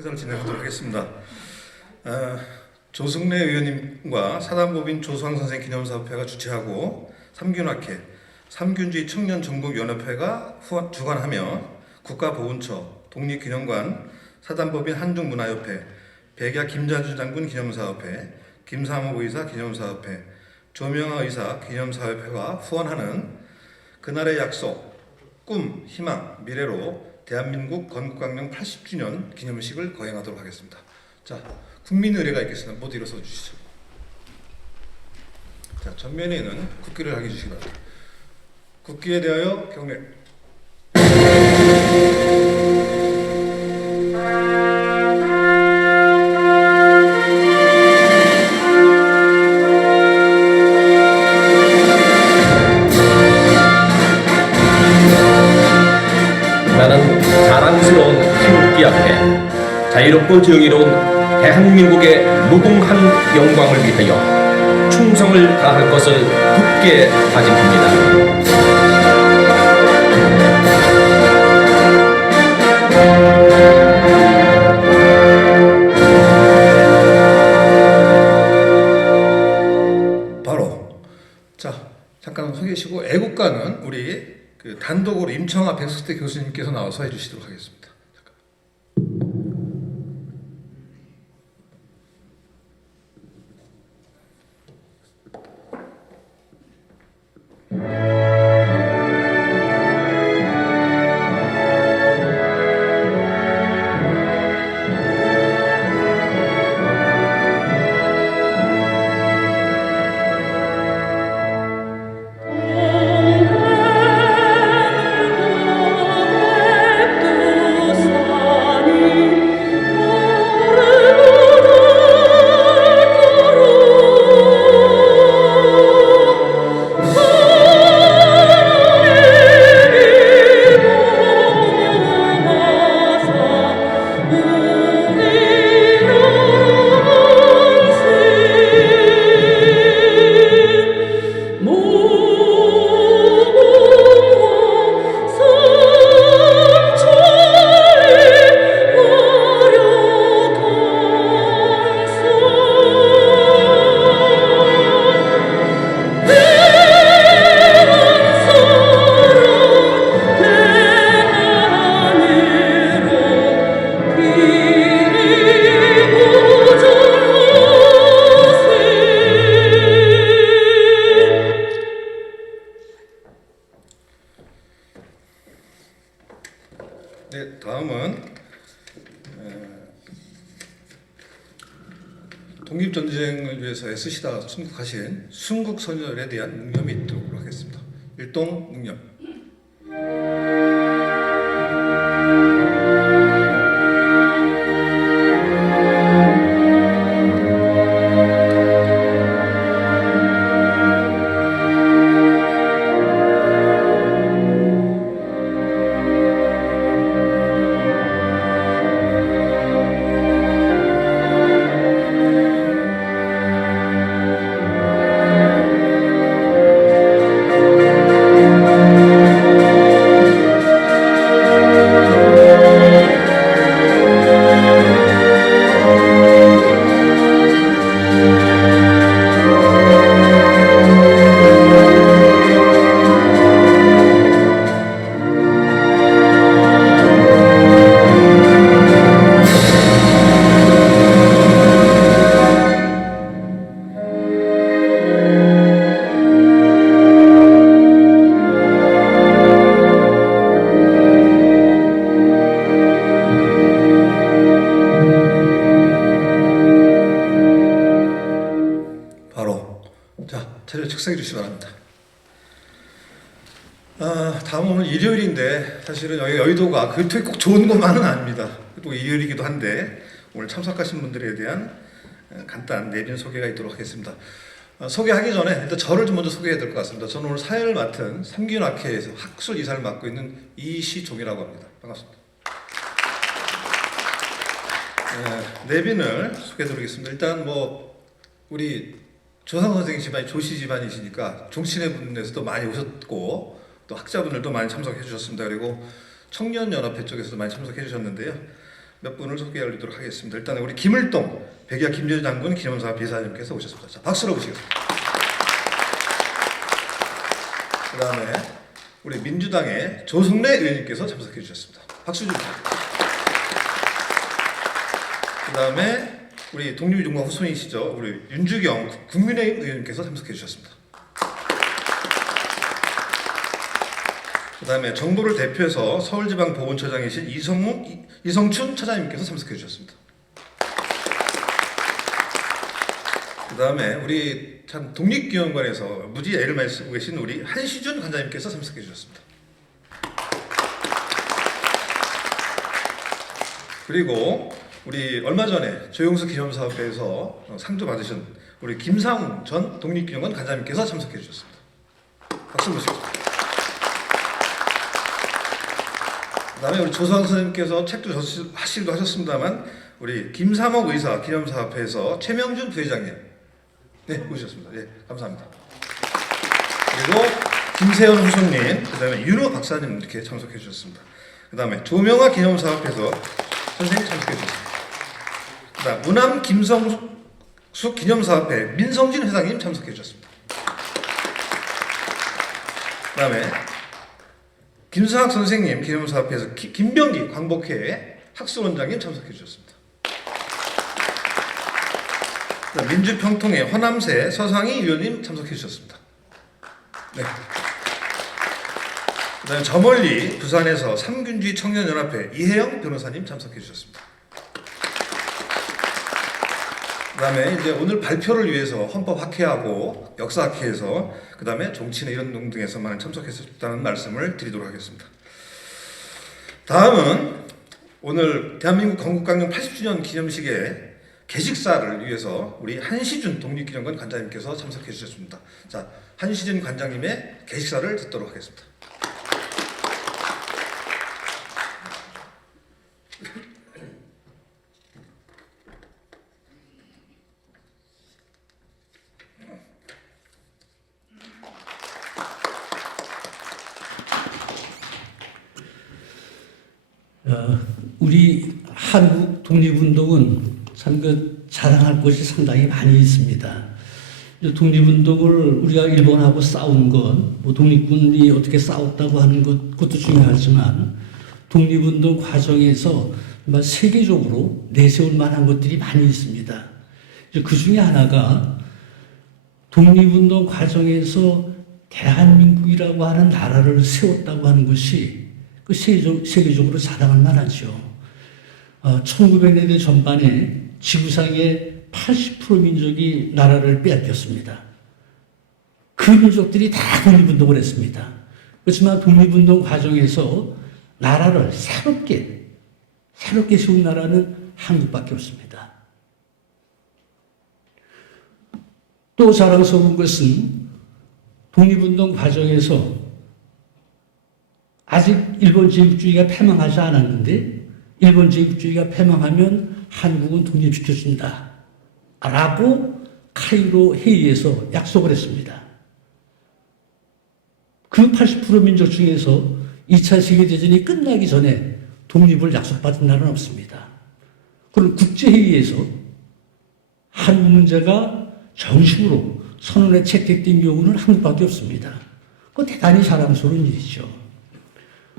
행사를 진행하도록 하겠습니다. 조승래 의원님과 사단법인 조수왕 선생 기념사업회가 주최하고 삼균학회, 삼균주의 청년정복연합회가 주관하며 국가보훈처, 독립기념관, 사단법인 한중문화협회, 백야 김자주 장군 기념사업회, 김삼옥 의사 기념사업회, 조명아 의사 기념사업회가 후원하는 그날의 약속, 꿈, 희망, 미래로 대한민국 건국강령 80주년 기념식을 거행하도록 하겠습니다. 자, 국민의례가 있겠습니다. 모두 일어서 주시죠. 자, 전면에는 국기를 하게 해주시기 바랍니다. 국기에 대하여 경례. 나는 자랑스러운 태극기 앞에 자유롭고 정의로운 대한민국의 무궁한 영광을 위하여 충성을 다할 것을 굳게 다짐합니다. 바로 자, 잠깐 소개하시고 애국가는 우리 단독으로 임청아 백석대 교수님께서 나와서 해주시도록 하겠습니다. 네, 다음은 독립전쟁을 위해서 애쓰시다 순국하신 순국선열에 대한 묵념이 있도록 하겠습니다. 일동 묵념. 자료 책상해 주시기 바랍니다. 다음 오늘 일요일인데 사실은 여기 여의도가 그렇게 꼭 좋은 것만은 아닙니다. 또 일요일이기도 한데 오늘 참석하신 분들에 대한 간단한 내빈 소개가 있도록 하겠습니다. 소개하기 전에 일단 저를 좀 먼저 소개해야 될 것 같습니다. 저는 오늘 사회를 맡은 삼균학회에서 학술 이사를 맡고 있는 이시종이라고 합니다. 반갑습니다. 내빈을 소개해드리겠습니다. 일단 우리 조상 선생님 집안이 조씨 집안이시니까 종친회 분에서도 많이 오셨고 또 학자분들도 많이 참석해 주셨습니다. 그리고 청년연합회 쪽에서도 많이 참석해 주셨는데요. 몇 분을 소개해드리도록 하겠습니다. 일단 우리 김을동 백야 김재주 장군 기념사업 비서장님께서 오셨습니다. 자, 박수로 모시겠습니다. 그 다음에 우리 민주당의 조성래 의원님께서 참석해 주셨습니다. 박수 좀 부탁드립니다. 그 다음에 우리 독립유공화 후손이시죠. 우리 윤주경 국민의힘 의원님께서 참석해 주셨습니다. 그 다음에 정부를 대표해서 서울지방보훈처장이신 이성춘 처장님께서 참석해 주셨습니다. 그 다음에 우리 참 독립기념관에서 무지 애를 많이 쓰고 계신 우리 한시준 관장님께서 참석해 주셨습니다. 그리고 우리 얼마 전에 조영수 기념사업회에서 상도 받으신 우리 김상훈 전 독립기념관 관장님께서 참석해 주셨습니다. 박수 모시겠습니다. 그 다음에 우리 조성 선생님께서 책도 하시기도 하셨습니다만 우리 김삼옥 의사 기념사업회에서 최명준 부회장님 네 오셨습니다. 예, 감사합니다. 그리고 김세현 후손님, 그 다음에 윤호 박사님 이렇게 참석해 주셨습니다. 그 다음에 조명화 기념사업회에서 선생님 참석해 주셨습니다. 그 다음 무남 김성숙 기념사업회 민성진 회장님 참석해 주셨습니다. 그 다음에 김수학 선생님 기념사업회에서 김병기 광복회 학술원장님 참석해 주셨습니다. 민주평통회 허남세 서상희 위원님 참석해 주셨습니다. 네. 그다음에 저 멀리 부산에서 삼균주의 청년연합회 이혜영 변호사님 참석해 주셨습니다. 그다음에 이제 오늘 발표를 위해서 헌법학회하고 역사학회에서 그다음에 정치인의 이런 등등에서 많이 참석했었다는 말씀을 드리도록 하겠습니다. 다음은 오늘 대한민국 건국강령 80주년 기념식에 개식사를 위해서 우리 한시준 독립기념관 관장님께서 참석해 주셨습니다. 자, 한시준 관장님의 개식사를 듣도록 하겠습니다. 우리 한국 독립운동은 참 자랑할 것이 상당히 많이 있습니다. 독립운동을 우리가 일본하고 싸운 건, 뭐 독립군이 어떻게 싸웠다고 하는 것도 중요하지만, 독립운동 과정에서 세계적으로 내세울 만한 것들이 많이 있습니다. 그 중에 하나가 독립운동 과정에서 대한민국이라고 하는 나라를 세웠다고 하는 것이 세계적으로 자랑할 만하죠. 1900년대 전반에 지구상의 80% 민족이 나라를 빼앗겼습니다. 그 민족들이 다 독립운동을 했습니다. 그렇지만 독립운동 과정에서 나라를 새롭게 세운 나라는 한국밖에 없습니다. 또 자랑스러운 것은 독립운동 과정에서 아직 일본 제국주의가 패망하지 않았는데 일본 제국주의가 패망하면 한국은 독립시켜준다 라고 카이로 회의에서 약속을 했습니다. 그 80% 민족 중에서 2차 세계대전이 끝나기 전에 독립을 약속받은 나라는 없습니다. 그럼 국제회의에서 한국 문제가 정식으로 선언에 채택된 경우는 한국밖에 없습니다. 그거 대단히 자랑스러운 일이죠.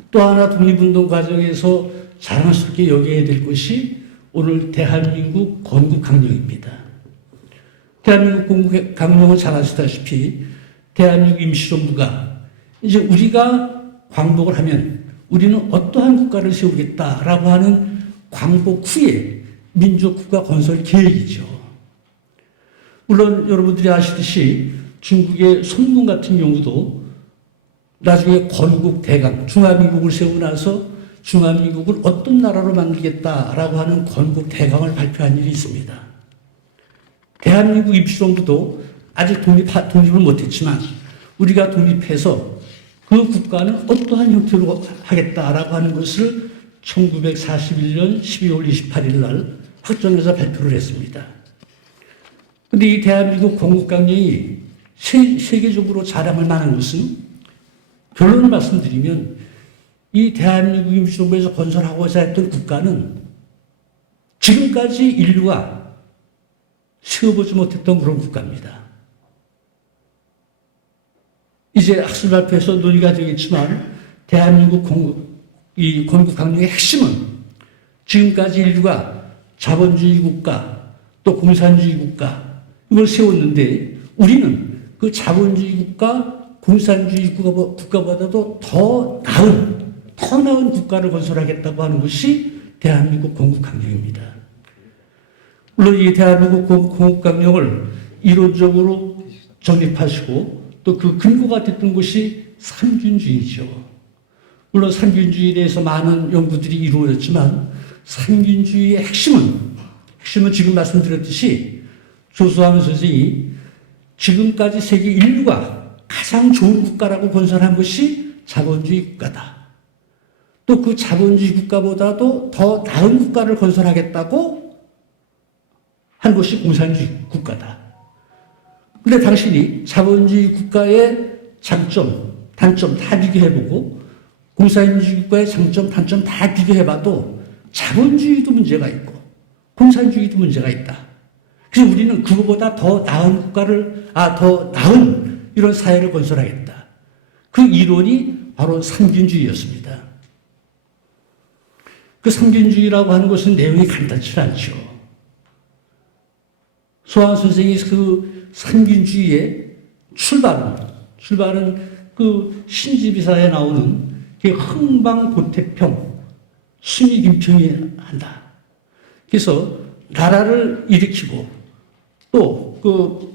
또 하나 독립운동 과정에서 자랑스럽게 여겨야 될 것이 오늘 대한민국 건국강령입니다. 대한민국 건국강령은 잘 아시다시피 대한민국 임시정부가 이제 우리가 광복을 하면 우리는 어떠한 국가를 세우겠다라고 하는 광복 후에 민족국가 건설 계획이죠. 물론 여러분들이 아시듯이 중국의 손문 같은 경우도 나중에 건국대강, 중화민국을 세우고 나서 중화민국을 어떤 나라로 만들겠다라고 하는 건국대강을 발표한 일이 있습니다. 대한민국 임시정부도 아직 독립을 못했지만 우리가 독립해서 그 국가는 어떠한 형태로 하겠다라고 하는 것을 1941년 12월 28일 날 확정해서 발표를 했습니다. 그런데 이 대한민국 건국강령이 세계적으로 자랑할 만한 것은 결론을 말씀드리면 이 대한민국 임시정부에서 건설하고자 했던 국가는 지금까지 인류가 세워보지 못했던 그런 국가입니다. 이제 학술 발표에서 논의가 되겠지만 대한민국 건국강령의 핵심은 지금까지 인류가 자본주의 국가 또 공산주의 국가 이걸 세웠는데 우리는 그 자본주의 국가 공산주의 국가보다도 더 나은 국가를 건설하겠다고 하는 것이 대한민국 건국강령입니다. 물론 이 대한민국 건국강령을 이론적으로 정립하시고 또 그 근거가 됐던 것이 삼균주의죠. 물론 삼균주의에 대해서 많은 연구들이 이루어졌지만 삼균주의의 핵심은 지금 말씀드렸듯이 조수환 선생이 지금까지 세계 인류가 가장 좋은 국가라고 건설한 것이 자본주의 국가다. 또 그 자본주의 국가보다도 더 나은 국가를 건설하겠다고 한 것이 공산주의 국가다. 그런데 당신이 자본주의 국가의 장점, 단점 다 비교해보고 공산주의 국가의 장점, 단점 다 비교해봐도 자본주의도 문제가 있고 공산주의도 문제가 있다. 그래서 우리는 그거보다 더 나은 더 나은 이런 사회를 건설하겠다. 그 이론이 바로 삼균주의였습니다. 그 삼균주의라고 하는 것은 내용이 간단치 않죠. 소환 선생이 그 삼균주의의 출발은 그 신지비사에 나오는 그 흥방고태평, 순위김평이 한다. 그래서 나라를 일으키고 또 그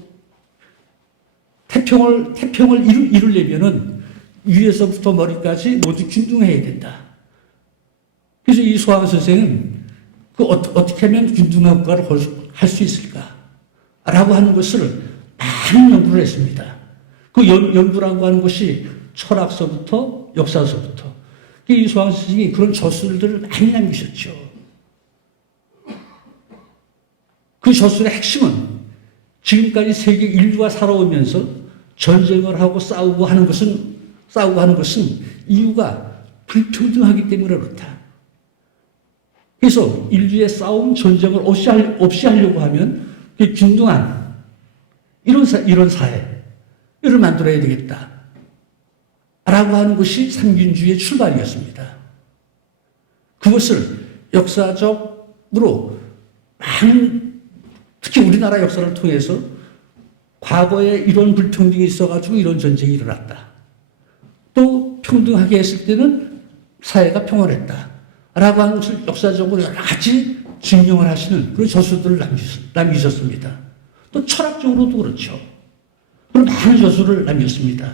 태평을 이루려면은 위에서부터 머리까지 모두 균등해야 된다. 그래서 이 소환 선생은 어떻게 하면 균등한 국가를 할 수 있을까? 라고 하는 것을 많은 연구를 했습니다. 그 연구라고 하는 것이 철학서부터 역사서부터 이 소환 선생이 그런 저술들을 많이 남기셨죠. 그 저술의 핵심은 지금까지 세계 인류가 살아오면서 전쟁을 하고 싸우고 하는 것은 이유가 불평등하기 때문에 그렇다. 그래서 인류의 싸움, 전쟁을 없이 하려고 하면 균등한 이런 사회를 만들어야 되겠다. 라고 하는 것이 삼균주의의 출발이었습니다. 그것을 역사적으로 특히 우리나라 역사를 통해서 과거에 이런 불평등이 있어가지고 이런 전쟁이 일어났다. 또 평등하게 했을 때는 사회가 평화했다. 라고 하는 것을 역사적으로 여러 가지 증명을 하시는 그런 저술들을 남기셨습니다. 또 철학적으로도 그렇죠. 그런 많은 저술을 남겼습니다.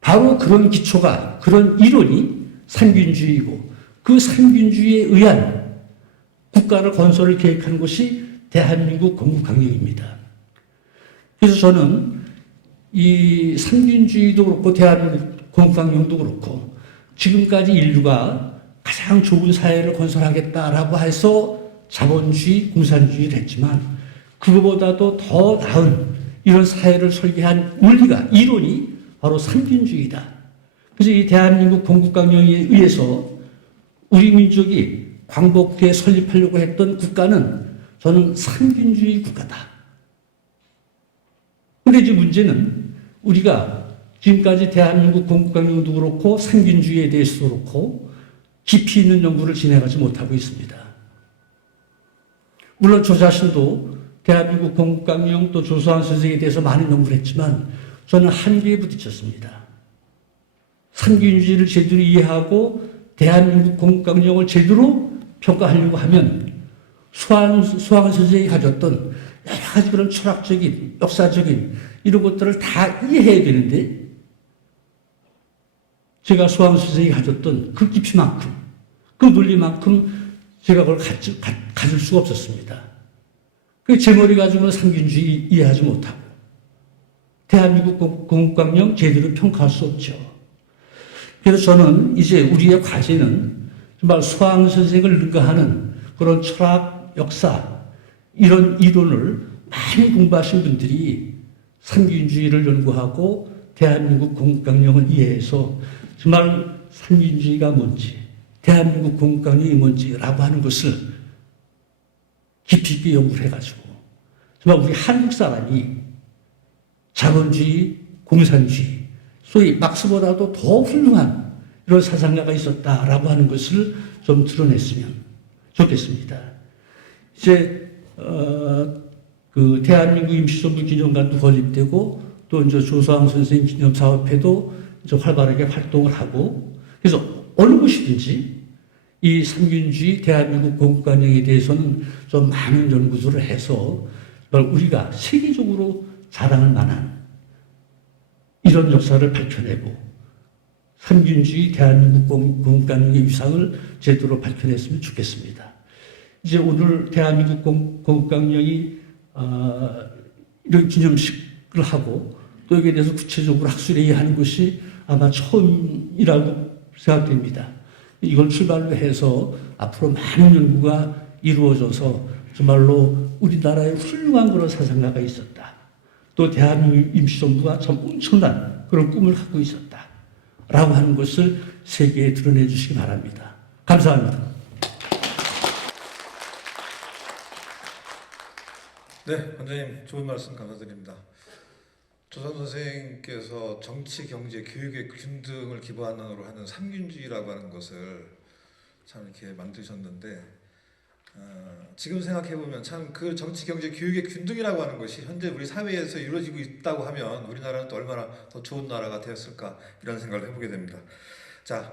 바로 그런 기초가, 그런 이론이 삼균주의이고 그 삼균주의에 의한 국가를 건설을 계획한 것이 대한민국 건국강령입니다. 그래서 저는 이 삼균주의도 그렇고 대한민국 건국강령도 그렇고 지금까지 인류가 가장 좋은 사회를 건설하겠다라고 해서 자본주의, 공산주의를 했지만 그거보다도 더 나은 이런 사회를 설계한 이론이 바로 삼균주의다. 그래서 이 대한민국 건국강령에 의해서 우리 민족이 광복기에 설립하려고 했던 국가는 저는 삼균주의 국가다. 그런데 이제 문제는 우리가 지금까지 대한민국 건국강령도 그렇고 삼균주의에 대해서도 그렇고 깊이 있는 연구를 진행하지 못하고 있습니다. 물론 저 자신도 대한민국 건국강령 또 조수환 선생에 대해서 많은 연구를 했지만 저는 한계에 부딪혔습니다. 삼균주의를 제대로 이해하고 대한민국 건국강령을 제대로 평가하려고 하면 소환 선생이 가졌던 여러 가지 그런 철학적인, 역사적인 이런 것들을 다 이해해야 되는데 제가 소환 선생이 가졌던 그 깊이만큼, 그 논리만큼 제가 그걸 가질 수가 없었습니다. 제 머리 가지고는 삼균주의 이해하지 못하고 대한민국 건국강령 제대로 평가할 수 없죠. 그래서 저는 이제 우리의 과제는 정말 소환 선생을 능가하는 그런 철학, 역사 이런 이론을 많이 공부하신 분들이 삼균주의를 연구하고 대한민국 건국강령을 이해해서 정말 삼균주의가 뭔지 대한민국 건국강령이 뭔지라고 하는 것을 깊이 있게 연구를 해가지고 정말 우리 한국 사람이 자본주의, 공산주의, 소위 막스보다도 더 훌륭한 이런 사상가가 있었다라고 하는 것을 좀 드러냈으면 좋겠습니다. 이제 그 대한민국 임시정부 기념관도 건립되고 또 이제 조수왕 선생님 기념사업회도 이제 활발하게 활동을 하고 그래서 어느 곳이든지 이 삼균주의 대한민국 건국관령에 대해서는 좀 많은 연구들을 해서 우리가 세계적으로 자랑할 만한 이런 역사를 밝혀내고 삼균주의 대한민국 건국관령의 위상을 제대로 밝혀냈으면 좋겠습니다. 이제 오늘 대한민국 건국관령이 이런 기념식을 하고 또 여기에 대해서 구체적으로 학술회의하는 것이 아마 처음이라고 생각됩니다. 이걸 출발로 해서 앞으로 많은 연구가 이루어져서 정말로 우리나라에 훌륭한 그런 사상가가 있었다. 또 대한민국 임시정부가 참 엄청난 그런 꿈을 갖고 있었다. 라고 하는 것을 세계에 드러내 주시기 바랍니다. 감사합니다. 네, 원장님 좋은 말씀 감사드립니다. 조선 선생님께서 정치, 경제, 교육의 균등을 기반으로 하는 삼균주의라고 하는 것을 참 이렇게 만드셨는데 지금 생각해보면 참 그 정치, 경제, 교육의 균등이라고 하는 것이 현재 우리 사회에서 이루어지고 있다고 하면 우리나라는 또 얼마나 더 좋은 나라가 되었을까 이런 생각을 해보게 됩니다. 자,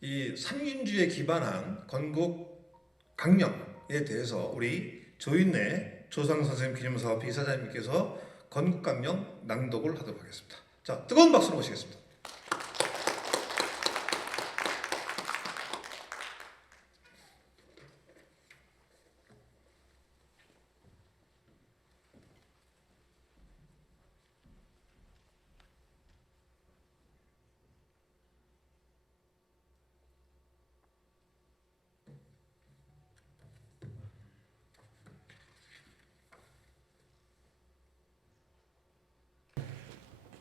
이 삼균주의에 기반한 건국 강령에 대해서 우리 조인래 조상 선생님 기념사업회 이사장님께서 건국강령 낭독을 하도록 하겠습니다. 자, 뜨거운 박수로 모시겠습니다.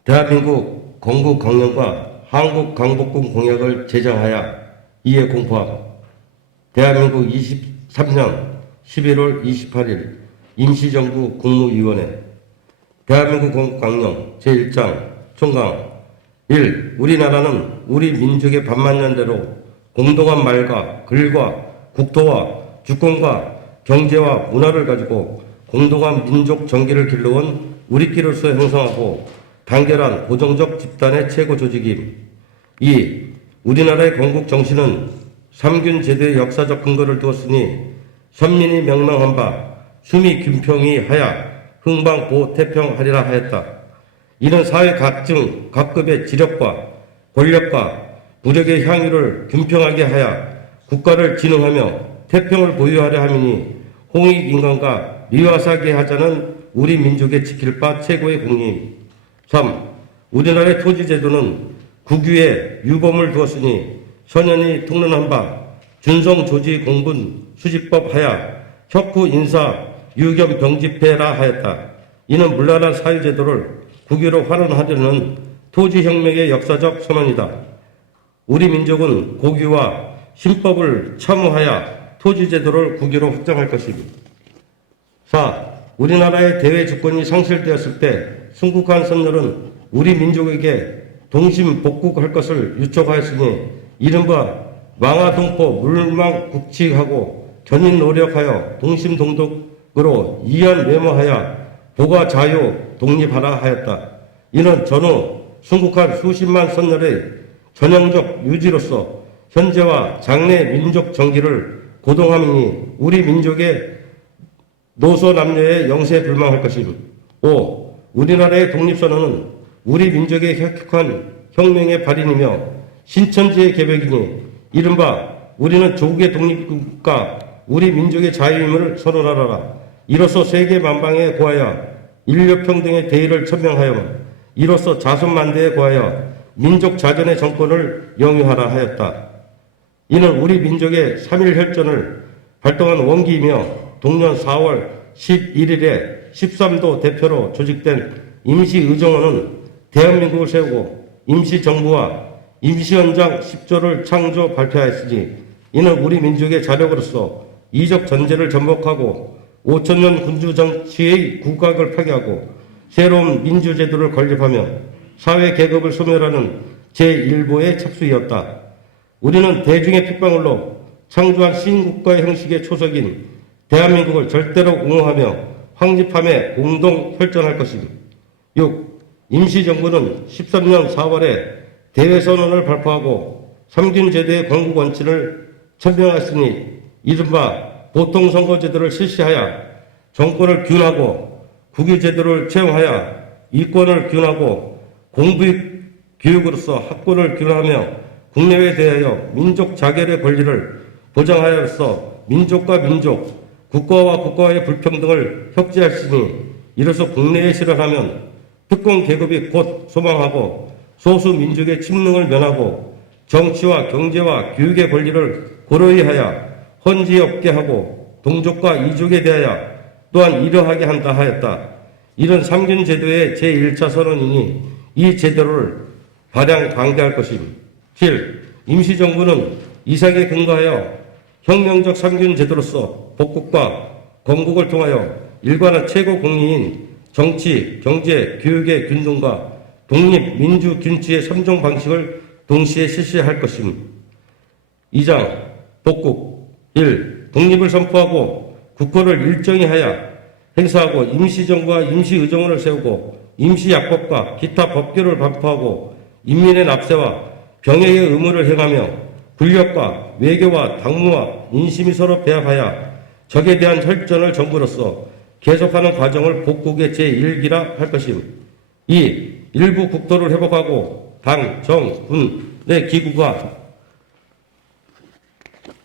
대한민국 건국강령과 한국강복군 공약을 제정하여 이에 공포함. 대한민국 23년 11월 28일 임시정부 국무위원회. 대한민국 건국강령 제1장 총강. 1. 우리나라는 우리 민족의 반만년대로 공동한 말과 글과 국토와 주권과 경제와 문화를 가지고 공동한 민족 정기를 길러온 우리끼로서 형성하고 단결한 고정적 집단의 최고 조직임. 2. 우리나라의 건국 정신은 삼균 제도의 역사적 근거를 두었으니 선민이 명명한 바 수미 균평이 하야 흥방보 태평하리라 하였다. 이는 사회 각층 각급의 지력과 권력과 부력의 향유를 균평하게 하여 국가를 진흥하며 태평을 보유하려 함이니 홍익인간과 미화사게 하자는 우리 민족의 지킬 바 최고의 공임. 3. 우리나라의 토지제도는 국유에 유범을 두었으니 선연히 통론한 바 준성조지 공분 수집법 하야 혁후 인사 유겸 병집회라 하였다. 이는 물란한 사회제도를 국유로 환원하려는 토지혁명의 역사적 선언이다. 우리 민족은 고유와 신법을 참호하여 토지제도를 국유로 확장할 것입니다. 4. 우리나라의 대외 주권이 상실되었을 때 순국한 선열은 우리 민족에게 동심 복국할 것을 유촉하였으니 이른바 망하동포 물망국칙하고 견인 노력하여 동심동독으로 이연 외모하여 보가 자유 독립하라 하였다. 이는 전후 순국한 수십만 선열의 전형적 유지로서 현재와 장래 민족 정기를 고동함이니 우리 민족의 노소 남녀의 영세에 불망할 것입니다. 5. 우리나라의 독립선언은 우리 민족의 혁혁한 혁명의 발인이며 신천지의 개벽이니 이른바 우리는 조국의 독립국가 우리 민족의 자유임을 선언하라. 이로써 세계 만방에 고하여 인류평등의 대의를 천명하여 이로써 자손만대에 고하여 민족 자전의 정권을 영유하라 하였다. 이는 우리 민족의 3.1 혈전을 발동한 원기이며 동년 4월 11일에 13도 대표로 조직된 임시의정원은 대한민국을 세우고 임시정부와 임시헌장 10조를 창조 발표하였으니 이는 우리 민족의 자력으로서 이적 전제를 전복하고 5천년 군주 정치의 국악을 파괴하고 새로운 민주제도를 건립하며 사회 계급을 소멸하는 제1보의 착수이었다. 우리는 대중의 핏방울로 창조한 신국가의 형식의 초석인 대한민국을 절대로 옹호하며 확립함에 공동 혈전할 것입니다. 6. 임시정부는 13년 4월에 대외선언을 발표하고 삼균제도의 건국 원칙을 천명했으니 이른바 보통선거제도를 실시하여 정권을 균하고 국유제도를 채용하여 이권을 균하고 공부교육으로서 학권을 균하며 국내외에 대하여 민족 자결의 권리를 보장하여서 민족과 민족, 국가와 국가의 불평등을 혁지하시니 이로써 국내에 실현하면 특권 계급이 곧 소망하고 소수 민족의 침능을 면하고 정치와 경제와 교육의 권리를 고려히 하여 헌지 없게 하고 동족과 이족에 대하여 또한 이러하게 한다 하였다. 이런 삼균제도의 제1차 선언이니 이 제도를 발양 강대할 것입니다. 7. 임시정부는 이상에 근거하여 혁명적 삼균제도로서 복국과 건국을 통하여 일관한 최고 공리인 정치, 경제, 교육의 균등과 독립, 민주, 균치의 3종 방식을 동시에 실시할 것입니다. 2장 복국 1. 독립을 선포하고 국호를 일정히 하여 행사하고 임시정부와 임시의정원을 세우고 임시약법과 기타 법규를 반포하고 인민의 납세와 병역의 의무를 행하며 군력과 외교와 당무와 인심이 서로 배합하여 적에 대한 혈전을 정부로서 계속하는 과정을 복국의 제1기라 할 것입니다. 2. 일부 국토를 회복하고 당, 정, 군의 기구가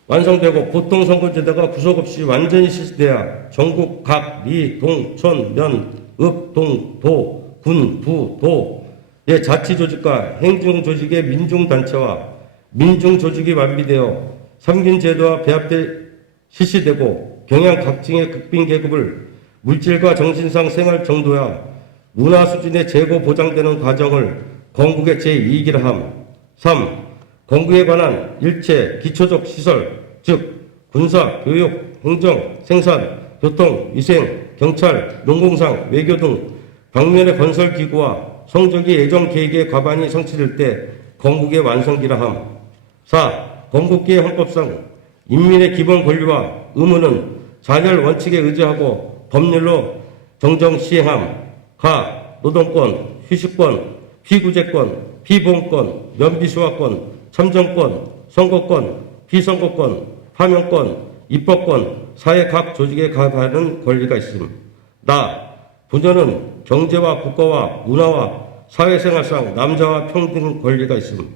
완성되고 보통선거제도가 구속 없이 완전히 실시되어 전국 각, 리, 동, 촌, 면, 읍, 동, 도, 군, 부, 도의 자치조직과 행정조직의 민중단체와 민중조직이 완비되어 삼균제도와 배합돼 실시되고 경양 각층의 극빈계급을 물질과 정신상 생활 정도야 문화 수준의 재고 보장되는 과정을 건국의 제2기라 함. 3. 건국에 관한 일체 기초적 시설, 즉 군사, 교육, 행정, 생산, 교통, 위생, 경찰, 농공상, 외교 등 방면의 건설기구와 성적이 예정 계획의 과반이 성취될 때 건국의 완성기라 함. 4. 건국기의 헌법상 인민의 기본 권리와 의무는 잔열 원칙에 의지하고 법률로 정정 시행함. 가. 노동권, 휴식권, 피구제권, 피보험권, 면비수화권, 참정권, 선거권, 피선거권, 파면권, 입법권, 사회 각 조직에 가하는 권리가 있습니다. 나. 부녀는 경제와 국가와 문화와 사회생활상 남자와 평등 권리가 있습니다.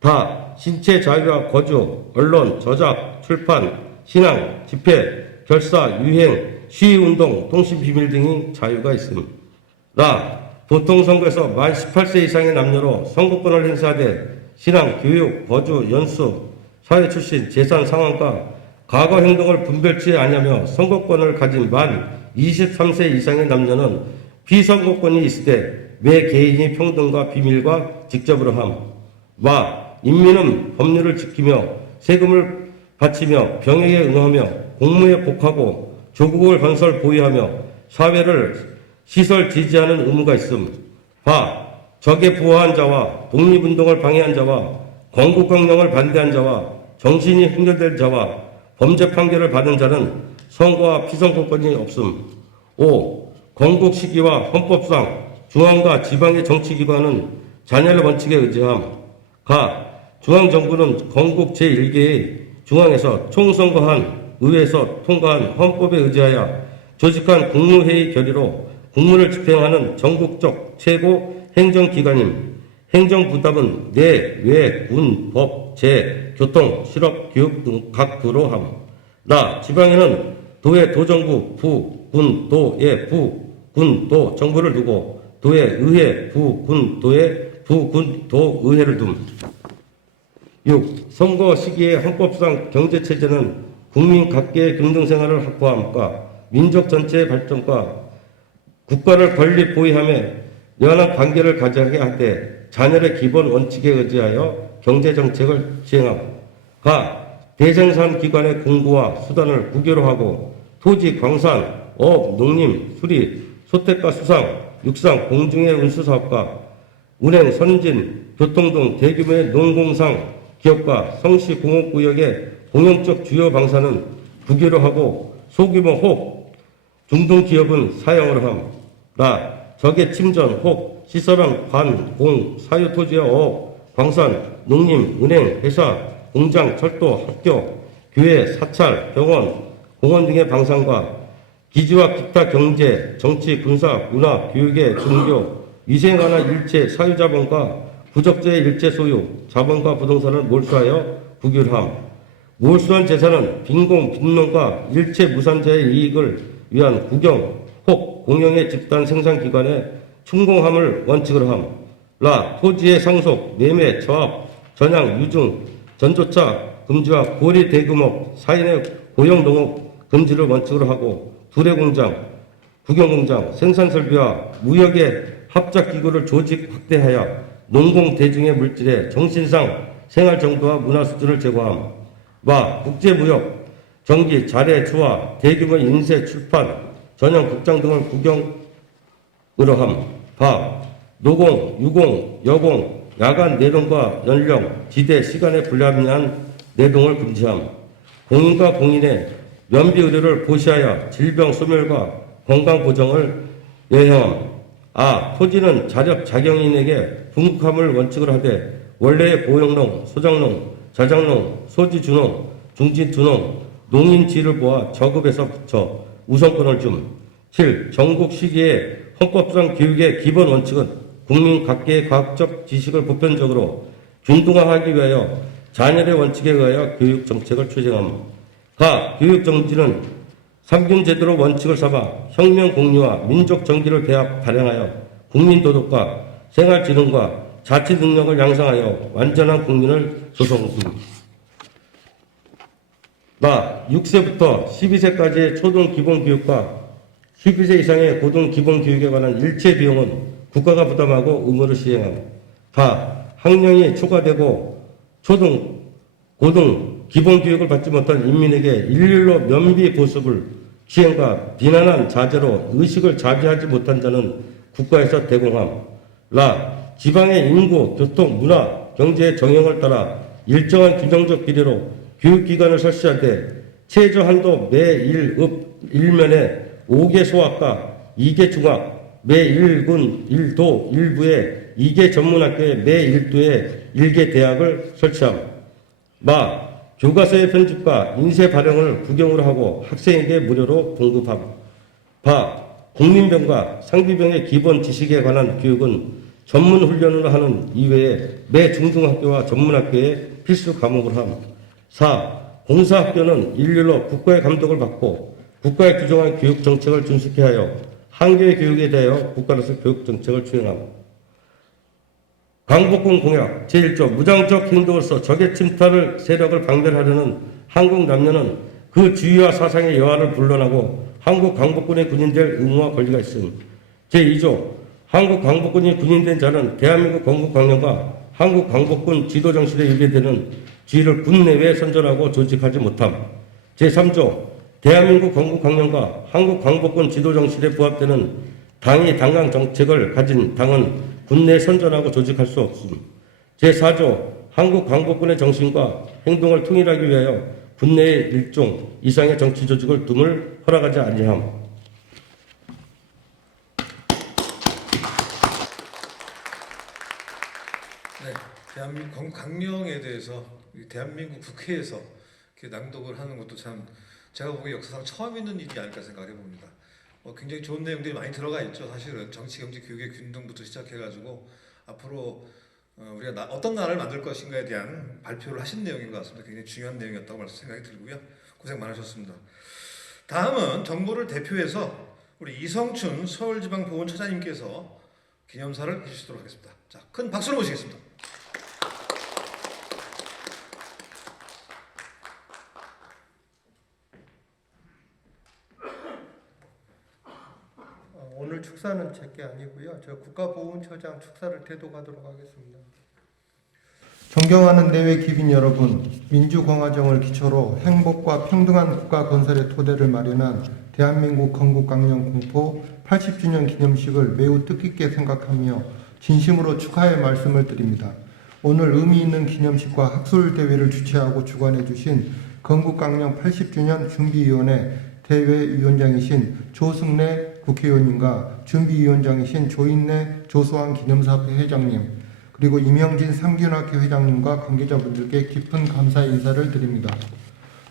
다. 신체 자유와 거주, 언론, 저작, 출판, 신앙, 집회, 결사, 유행, 시위운동, 통신비밀 등의 자유가 있습니다. 나. 보통선거에서 만 18세 이상의 남녀로 선거권을 행사하되 신앙, 교육, 거주, 연수, 사회 출신, 재산 상황과 과거 행동을 분별치 아니하며 선거권을 가진 만 23세 이상의 남녀는 피선거권이 있을 때 매 개인이 평등과 비밀과 직접으로 함. 마. 인민은 법률을 지키며 세금을 바치며 병역에 응하며 공무에 복하고 조국을 건설 보유하며 사회를 시설 지지하는 의무가 있음. 바. 적에 부하한 자와 독립운동을 방해한 자와 건국강령을 반대한 자와 정신이 흥정될 자와 범죄 판결을 받은 자는 선거와 피선거권이 없음. 5. 건국 시기와 헌법상 중앙과 지방의 정치기관은 잔열 원칙에 의지함. 가. 중앙정부는 건국 제1개의 중앙에서 총선거한 의회에서 통과한 헌법에 의지하여 조직한 국무회의 결의로 국무를 집행하는 전국적 최고 행정기관임. 행정부담은 내, 외, 군, 법, 재, 교통, 실업, 교육 등 각 부로 함. 나. 지방에는 도의 도정부, 부, 군, 도의 부, 군, 도 정부를 두고 도의 의회, 부, 군, 도의 부, 군, 도 의회를 둠. 6. 선거 시기에 헌법상 경제체제는 국민 각계의 균등생활을 확보함과 민족 전체의 발전과 국가를 건립 보위함에 연합 관계를 가져가게 하되 잔열의 기본 원칙에 의지하여 경제정책을 시행함. 가. 대생산 기관의 공구와 수단을 국유로 하고 토지, 광산, 어업, 농림, 수리, 소택과 수상, 육상, 공중의 운수 사업과 운행, 선진, 교통 등 대규모의 농공상 기업과 성시 공업구역의 공영적 주요 방사는 국유로 하고 소규모 혹 중등 기업은 사형으로 함. 나 적의 침전 혹 시설한 관, 공, 사유 토지의 어업, 광산, 농림, 은행, 회사, 공장, 철도, 학교, 교회, 사찰, 병원, 공원 등의 방산과 기지와 기타 경제, 정치, 군사, 문화, 교육의 종교, 위생에 관한 일체 사유자본과 부적재의 일체 소유, 자본과 부동산을 몰수하여 국유함. 몰수한 재산은 빈공, 빈농과 일체 무산자의 이익을 위한 국영 혹 공영의 집단 생산기관에 충공함을 원칙으로 함. 라 토지의 상속, 매매, 저합, 전양, 유증, 전조차 금지와 고리 대금업, 사인의 고용농업 금지를 원칙으로 하고 두레공장, 국영공장, 생산설비와 무역의 합작기구를 조직 확대하여 농공 대중의 물질의 정신상 생활 정도와 문화 수준을 제고함. 마 국제무역, 전기, 자례, 초화, 대규모 인쇄, 출판, 전용 극장 등을 국영으로 함. 바 노공, 유공, 여공, 야간 내동과 연령, 지대, 시간에 불합리한 내동을 금지함. 공인과 공인의 면비 의료를 보시하여 질병 소멸과 건강 보정을 예형함. 아, 토지는 자력 자경인에게 분국함을 원칙으로 하되 원래의 보형농, 소장농, 자장농, 소지주농, 중지두농, 농인지를 모아 저급에서 붙여 우선권을 줌. 7. 전국 시기에 헌법상 교육의 기본 원칙은 국민 각계의 과학적 지식을 보편적으로 균등화하기 위하여 잔열의 원칙에 의하여 교육 정책을 추진함. 가 교육 정지는 삼균 제도로 원칙을 삼아 혁명 공유와 민족 정기를 발행하여 국민 도덕과 생활 지능과 자치 능력을 양성하여 완전한 국민을 조성함. 나 6세부터 12세까지의 초등 기본 교육과 12세 이상의 고등 기본 교육에 관한 일체 비용은 국가가 부담하고 의무로 시행함. 가 학령이 초과되고 초등, 고등 기본 교육을 받지 못한 인민에게 일률로 면비 보습을 시행과 비난한 자제로 의식을 자제하지 못한 자는 국가에서 대공함. 라 지방의 인구, 교통, 문화, 경제의 정형을 따라 일정한 규정적 비례로 교육기관을 설치하되 최저 한도 매 1읍 1면에 5개 소학과 2개 중학, 매 1군 1도 1부에 2개 전문학교에 매 1도에 1개 대학을 설치함. 마 교과서의 편집과 인쇄 발행을 국영으로 하고 학생에게 무료로 공급함. 바 국민병과 상비병의 기본 지식에 관한 교육은 전문 훈련을 하는 이외에 매 중등학교와 전문학교에 필수 과목을 함. 4. 공사학교는 일률로 국가의 감독을 받고 국가의 규정한 교육 정책을 준수케 하여 한교의 교육에 대하여 국가로서 교육 정책을 추진함. 강복군 공약 제1조 무장적 행동으로서 적의 침탈을 세력을 방별하려는 한국 남녀는 그 주의와 사상의 여하를 불론하고 한국 강복군의 군인될 의무와 권리가 있음. 제2조 한국 강복군이 군인된 자는 대한민국 건국강령과 한국 강복군 지도 정신에 위배되는 지위를 군 내외에 선전하고 조직하지 못함. 제3조 대한민국 건국강령과 한국 강복군 지도 정신에 부합되는 당이 당강 정책을 가진 당은 군내에 선전하고 조직할 수 없음. 제4조 한국 강복군의 정신과 행동을 통일하기 위하여 군내에 일종 이상의 정치 조직을 둠을 허락하지 아니함. 네, 대한민국 건국강령에 대해서 대한민국 국회에서 이렇게 낭독을 하는 것도 참 제가 보기에 역사상 처음 있는 일이 아닐까 생각해 봅니다. 굉장히 좋은 내용들이 많이 들어가 있죠. 사실은 정치, 경제, 교육의 균등부터 시작해가지고 앞으로 우리가 어떤 나라를 만들 것인가에 대한 발표를 하신 내용인 것 같습니다. 굉장히 중요한 내용이었다고 생각이 들고요. 고생 많으셨습니다. 다음은 정부를 대표해서 우리 이성춘 서울지방보훈처장님께서 기념사를 해주시도록 하겠습니다. 자, 큰 박수로 모시겠습니다. 오늘 축사는 제게 아니고요. 저 국가보훈처장 축사를 대독하도록 하겠습니다. 존경하는 내외 귀빈 여러분, 민주공화정을 기초로 행복과 평등한 국가 건설의 토대를 마련한 대한민국 건국강령 공포 80주년 기념식을 매우 뜻깊게 생각하며 진심으로 축하의 말씀을 드립니다. 오늘 의미 있는 기념식과 학술대회를 주최하고 주관해 주신 건국강령 80주년 준비위원회 대회위원장이신 조승래 국회의원님과 준비위원장이신 조인래 조소환 기념사업회 회장님, 그리고 임영진 상균학회 회장님과 관계자분들께 깊은 감사 인사를 드립니다.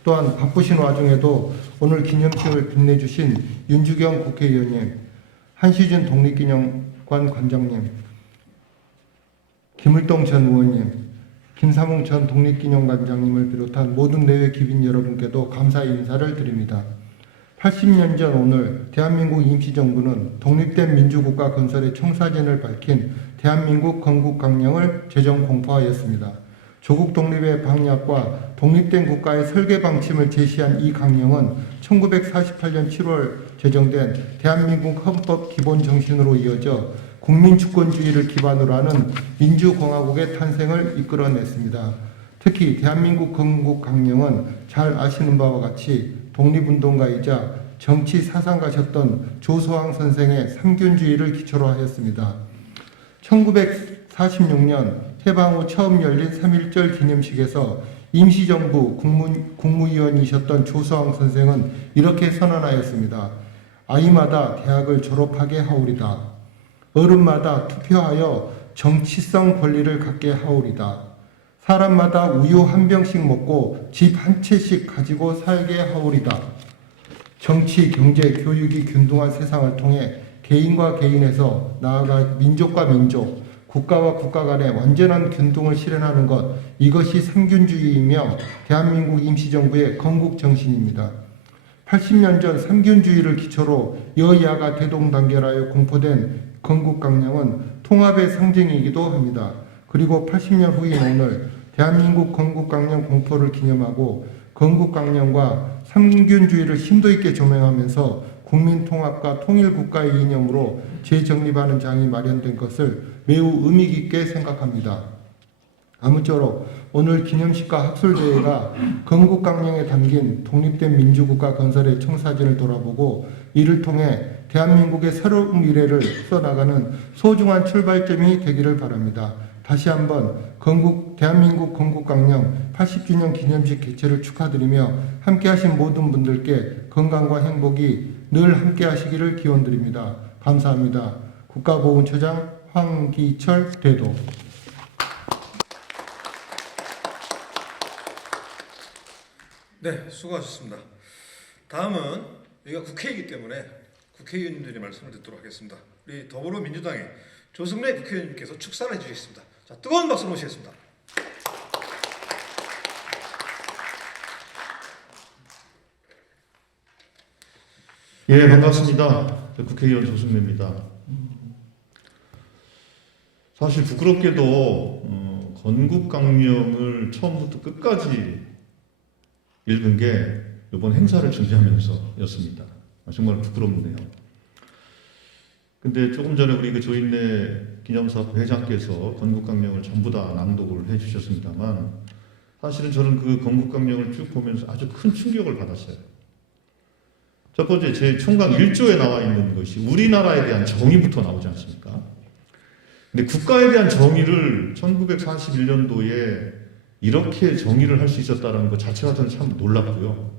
또한 바쁘신 와중에도 오늘 기념식을 빛내주신 윤주경 국회의원님, 한시준 독립기념관 관장님, 김을동 전 의원님, 김삼웅 전 독립기념관장님을 비롯한 모든 내외 귀빈 여러분께도 감사의 인사를 드립니다. 80년 전 오늘 대한민국 임시정부는 독립된 민주국가 건설의 청사진을 밝힌 대한민국 건국강령을 제정 공포하였습니다. 조국 독립의 방향과 독립된 국가의 설계 방침을 제시한 이 강령은 1948년 7월 제정된 대한민국 헌법 기본 정신으로 이어져 국민주권주의를 기반으로 하는 민주공화국의 탄생을 이끌어냈습니다. 특히 대한민국 건국강령은 잘 아시는 바와 같이 독립운동가이자 정치 사상가셨던 조소왕 선생의 상균주의를 기초로 하였습니다. 1946년 해방 후 처음 열린 3.1절 기념식에서 임시정부 국무위원이셨던 조소왕 선생은 이렇게 선언하였습니다. 아이마다 대학을 졸업하게 하오리다. 어른마다 투표하여 정치성 권리를 갖게 하오리다. 사람마다 우유 한 병씩 먹고 집 한 채씩 가지고 살게 하오리다. 정치, 경제, 교육이 균등한 세상을 통해 개인과 개인에서 나아가 민족과 민족, 국가와 국가 간의 완전한 균등을 실현하는 것, 이것이 삼균주의이며 대한민국 임시정부의 건국정신입니다. 80년 전 삼균주의를 기초로 여야가 대동단결하여 공포된 건국강령은 통합의 상징이기도 합니다. 그리고 80년 후인 오늘 대한민국 건국강령 공포를 기념하고 건국강령과 삼균주의를 심도 있게 조명하면서 국민통합과 통일국가의 이념으로 재정립하는 장이 마련된 것을 매우 의미 깊게 생각합니다. 아무쪼록 오늘 기념식과 학술대회가 건국강령에 담긴 독립된 민주국가 건설의 청사진을 돌아보고 이를 통해 대한민국의 새로운 미래를 써나가는 소중한 출발점이 되기를 바랍니다. 다시 한번 대한민국 건국강령 80주년 기념식 개최를 축하드리며 함께하신 모든 분들께 건강과 행복이 늘 함께하시기를 기원드립니다. 감사합니다. 국가보훈처장 황기철 대도. 네, 수고하셨습니다. 다음은 여기가 국회이기 때문에 국회의원님들의 말씀을 듣도록 하겠습니다. 우리 더불어민주당의 조승래 국회의원님께서 축사를 해주시겠습니다. 자, 뜨거운 박수로 모시겠습니다. 예, 반갑습니다. 국회의원 조승래입니다. 사실 부끄럽게도 건국강령을 처음부터 끝까지 읽은 게 이번 행사를 준비하면서였습니다. 정말 부끄럽네요. 근데 조금 전에 우리 그 조인래 기념사업회 회장께서 건국강령을 전부 다 낭독을 해주셨습니다만 사실은 저는 그 건국강령을 쭉 보면서 아주 큰 충격을 받았어요. 첫 번째, 제 총각 1조에 나와 있는 것이 우리나라에 대한 정의부터 나오지 않습니까? 근데 국가에 대한 정의를 1941년도에 이렇게 정의를 할 수 있었다는 것 자체가 저는 참 놀랍고요.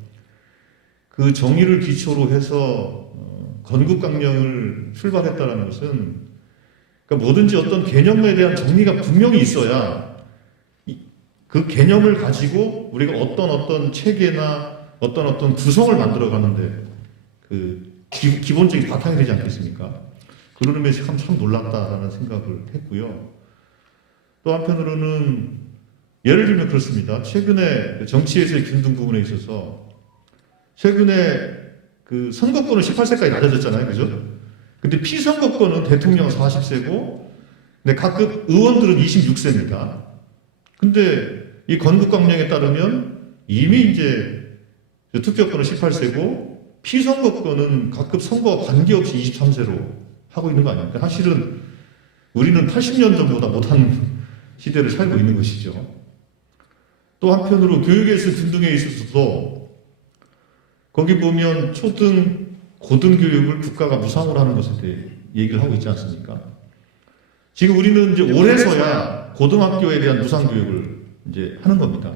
그 정의를 기초로 해서 건국강령을 출발했다는 것은 그러니까 뭐든지 어떤 개념에 대한 정의가 분명히 있어야 그 개념을 가지고 우리가 어떤 체계나 어떤 구성을 만들어가는데 그 기본적인 바탕이 되지 않겠습니까? 그런 의미에서 참 놀랍다라는 생각을 했고요. 또 한편으로는 예를 들면 그렇습니다. 최근에 정치에서의 균등 부분에 있어서 최근에 그 선거권은 18세까지 낮아졌잖아요. 그죠? 근데 피선거권은 대통령은 40세고 근데 각급 의원들은 26세입니다. 근데 이 건국강령에 따르면 이미 이제 투표권은 18세고 피선거권은 각급 선거와 관계없이 23세로 하고 있는 거 아닙니까? 사실은 우리는 80년 전보다 못한 시대를 살고 있는 것이죠. 또 한편으로 교육에서 균등에 있어서도 거기 보면 초등, 고등교육을 국가가 무상으로 하는 것에 대해 얘기를 하고 있지 않습니까? 지금 우리는 이제 올해서야 고등학교에 대한 무상교육을 이제 하는 겁니다.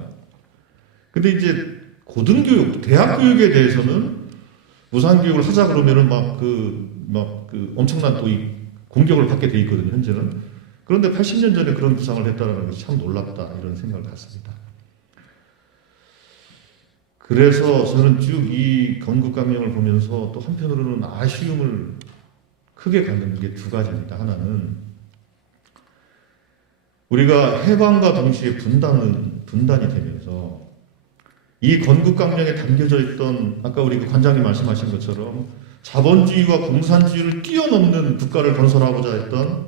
근데 이제 고등교육, 대학교육에 대해서는 무상교육을 하자 그러면은 엄청난 또 이 공격을 받게 돼 있거든요, 현재는. 그런데 80년 전에 그런 구상을 했다는 것이 참 놀랍다, 이런 생각을 갖습니다. 그래서 저는 쭉 이 건국강령을 보면서 또 한편으로는 아쉬움을 크게 갖는 게 두 가지입니다. 하나는 우리가 해방과 동시에 분단이 되면서 이 건국강령에 담겨져 있던 아까 우리 그 관장님 말씀하신 것처럼 자본주의와 공산주의를 뛰어넘는 국가를 건설하고자 했던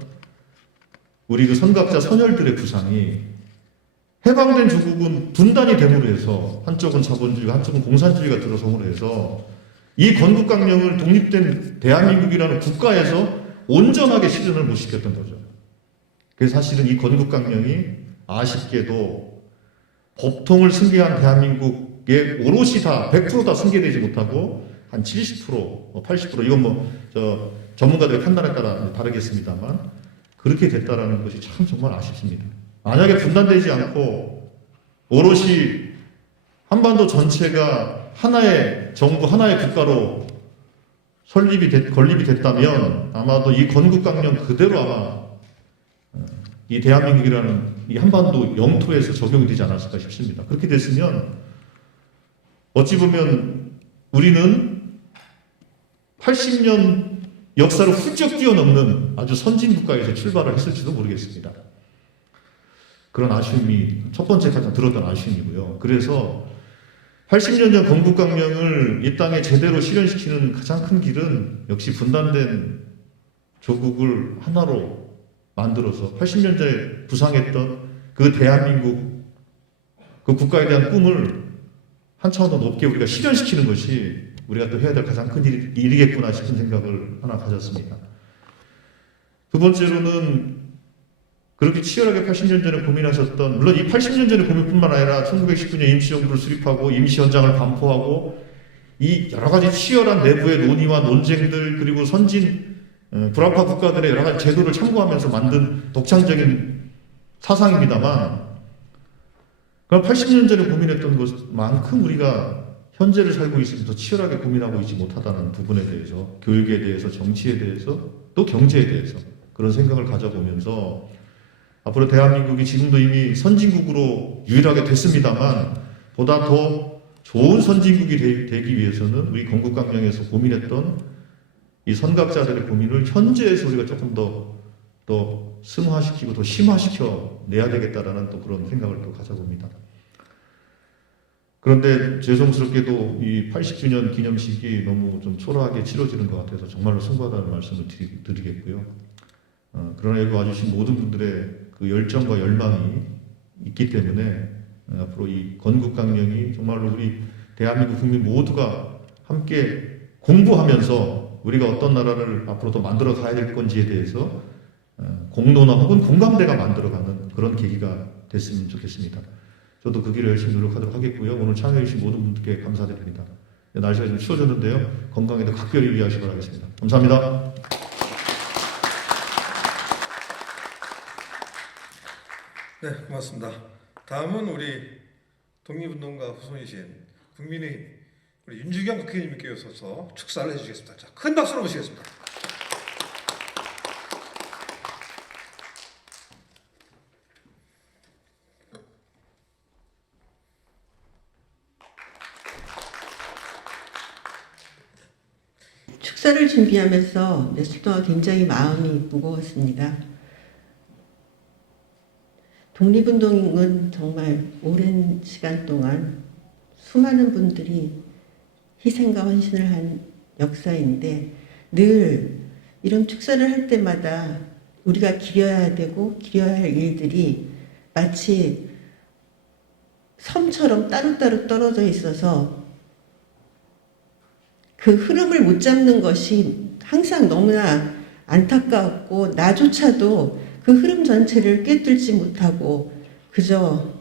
우리 그 선각자 선열들의 구상이 해방된 조국은 분단이 됨으로 해서 한쪽은 자본주의가 한쪽은 공산주의가 들어섬으로 해서 이 건국강령을 독립된 대한민국이라는 국가에서 온전하게 실현을 못 시켰던 거죠. 그래서 사실은 이 건국강령이 아쉽게도 법통을 승계한 대한민국에 오롯이 다 100% 다 승계되지 못하고 한 70%, 80% 이건 전문가들의 판단에 따라 다르겠습니다만 그렇게 됐다라는 것이 참 정말 아쉽습니다. 만약에 분단되지 않고 오롯이 한반도 전체가 하나의 정부, 하나의 국가로 건립이 됐다면 아마도 이 건국강령 그대로 아마 이 대한민국이라는 이 한반도 영토에서 적용이 되지 않았을까 싶습니다. 그렇게 됐으면 어찌 보면 우리는 80년 역사를 훌쩍 뛰어넘는 아주 선진 국가에서 출발을 했을지도 모르겠습니다. 그런 아쉬움이 첫 번째 가장 들었던 아쉬움이고요. 그래서 80년 전 건국강령을 이 땅에 제대로 실현시키는 가장 큰 길은 역시 분단된 조국을 하나로 만들어서 80년 전에 부상했던 그 대한민국 그 국가에 대한 꿈을 한 차원 더 높게 우리가 실현시키는 것이 우리가 또 해야 될 가장 큰 일이겠구나 싶은 생각을 하나 가졌습니다. 두 번째로는 그렇게 치열하게 80년 전에 고민하셨던, 물론 이 80년 전의 고민뿐만 아니라 1919년 임시정부를 수립하고 임시헌장을 반포하고 이 여러 가지 치열한 내부의 논의와 논쟁들 그리고 선진 불합화 국가들의 여러 가지 제도를 참고하면서 만든 독창적인 사상입니다만 그럼 80년 전에 고민했던 것만큼 우리가 현재를 살고 있으면서 치열하게 고민하고 있지 못하다는 부분에 대해서 교육에 대해서 정치에 대해서 또 경제에 대해서 그런 생각을 가져보면서 앞으로 대한민국이 지금도 이미 선진국으로 유일하게 됐습니다만 보다 더 좋은 선진국이 되기 위해서는 우리 건국강령에서 고민했던 이 선각자들의 고민을 현재에서 우리가 조금 더 승화시키고 더 심화시켜 내야 되겠다라는 또 그런 생각을 또 가져봅니다. 그런데 죄송스럽게도 이 80주년 기념식이 너무 좀 초라하게 치러지는 것 같아서 정말로 송구하다는 말씀을 드리겠고요. 그러나 여기 와주신 모든 분들의 그 열정과 열망이 있기 때문에 앞으로 이 건국강령이 정말로 우리 대한민국 국민 모두가 함께 공부하면서 우리가 어떤 나라를 앞으로 더 만들어 가야 될 건지에 대해서 공론화 혹은 공감대가 만들어가는 그런 계기가 됐으면 좋겠습니다. 저도 그 길을 열심히 노력하도록 하겠고요. 오늘 참여해주신 모든 분들께 감사드립니다. 날씨가 좀 추워졌는데요. 건강에도 각별히 유의하시기 바라겠습니다. 감사합니다. 네, 고맙습니다. 다음은 우리 독립운동가 후손이신 국민의힘 우리 윤주경 국회의원님께서 축사를 해주시겠습니다. 자, 큰 박수로 모시겠습니다. 축사를 준비하면서 며칠 동안 굉장히 마음이 무거웠습니다. 독립운동은 정말 오랜 시간 동안 수많은 분들이 희생과 헌신을 한 역사인데 늘 이런 축사를 할 때마다 우리가 기려야 되고 기려야 할 일들이 마치 섬처럼 따로따로 떨어져 있어서 그 흐름을 못 잡는 것이 항상 너무나 안타까웠고 나조차도 그 흐름 전체를 꿰뚫지 못하고 그저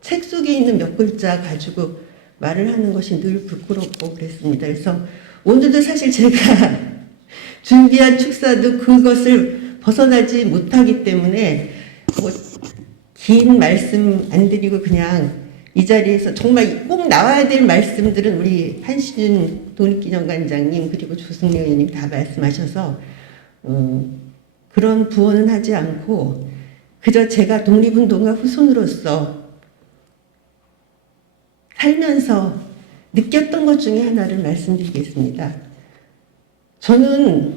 책 속에 있는 몇 글자 가지고 말을 하는 것이 늘 부끄럽고 그랬습니다. 그래서 오늘도 사실 제가 준비한 축사도 그것을 벗어나지 못하기 때문에 뭐 긴 말씀 안 드리고 그냥 이 자리에서 정말 꼭 나와야 될 말씀들은 우리 한시준 독립기념관장님 그리고 조승래 의원님 다 말씀하셔서 그런 부언은 하지 않고 그저 제가 독립운동가 후손으로서 살면서 느꼈던 것 중에 하나를 말씀드리겠습니다. 저는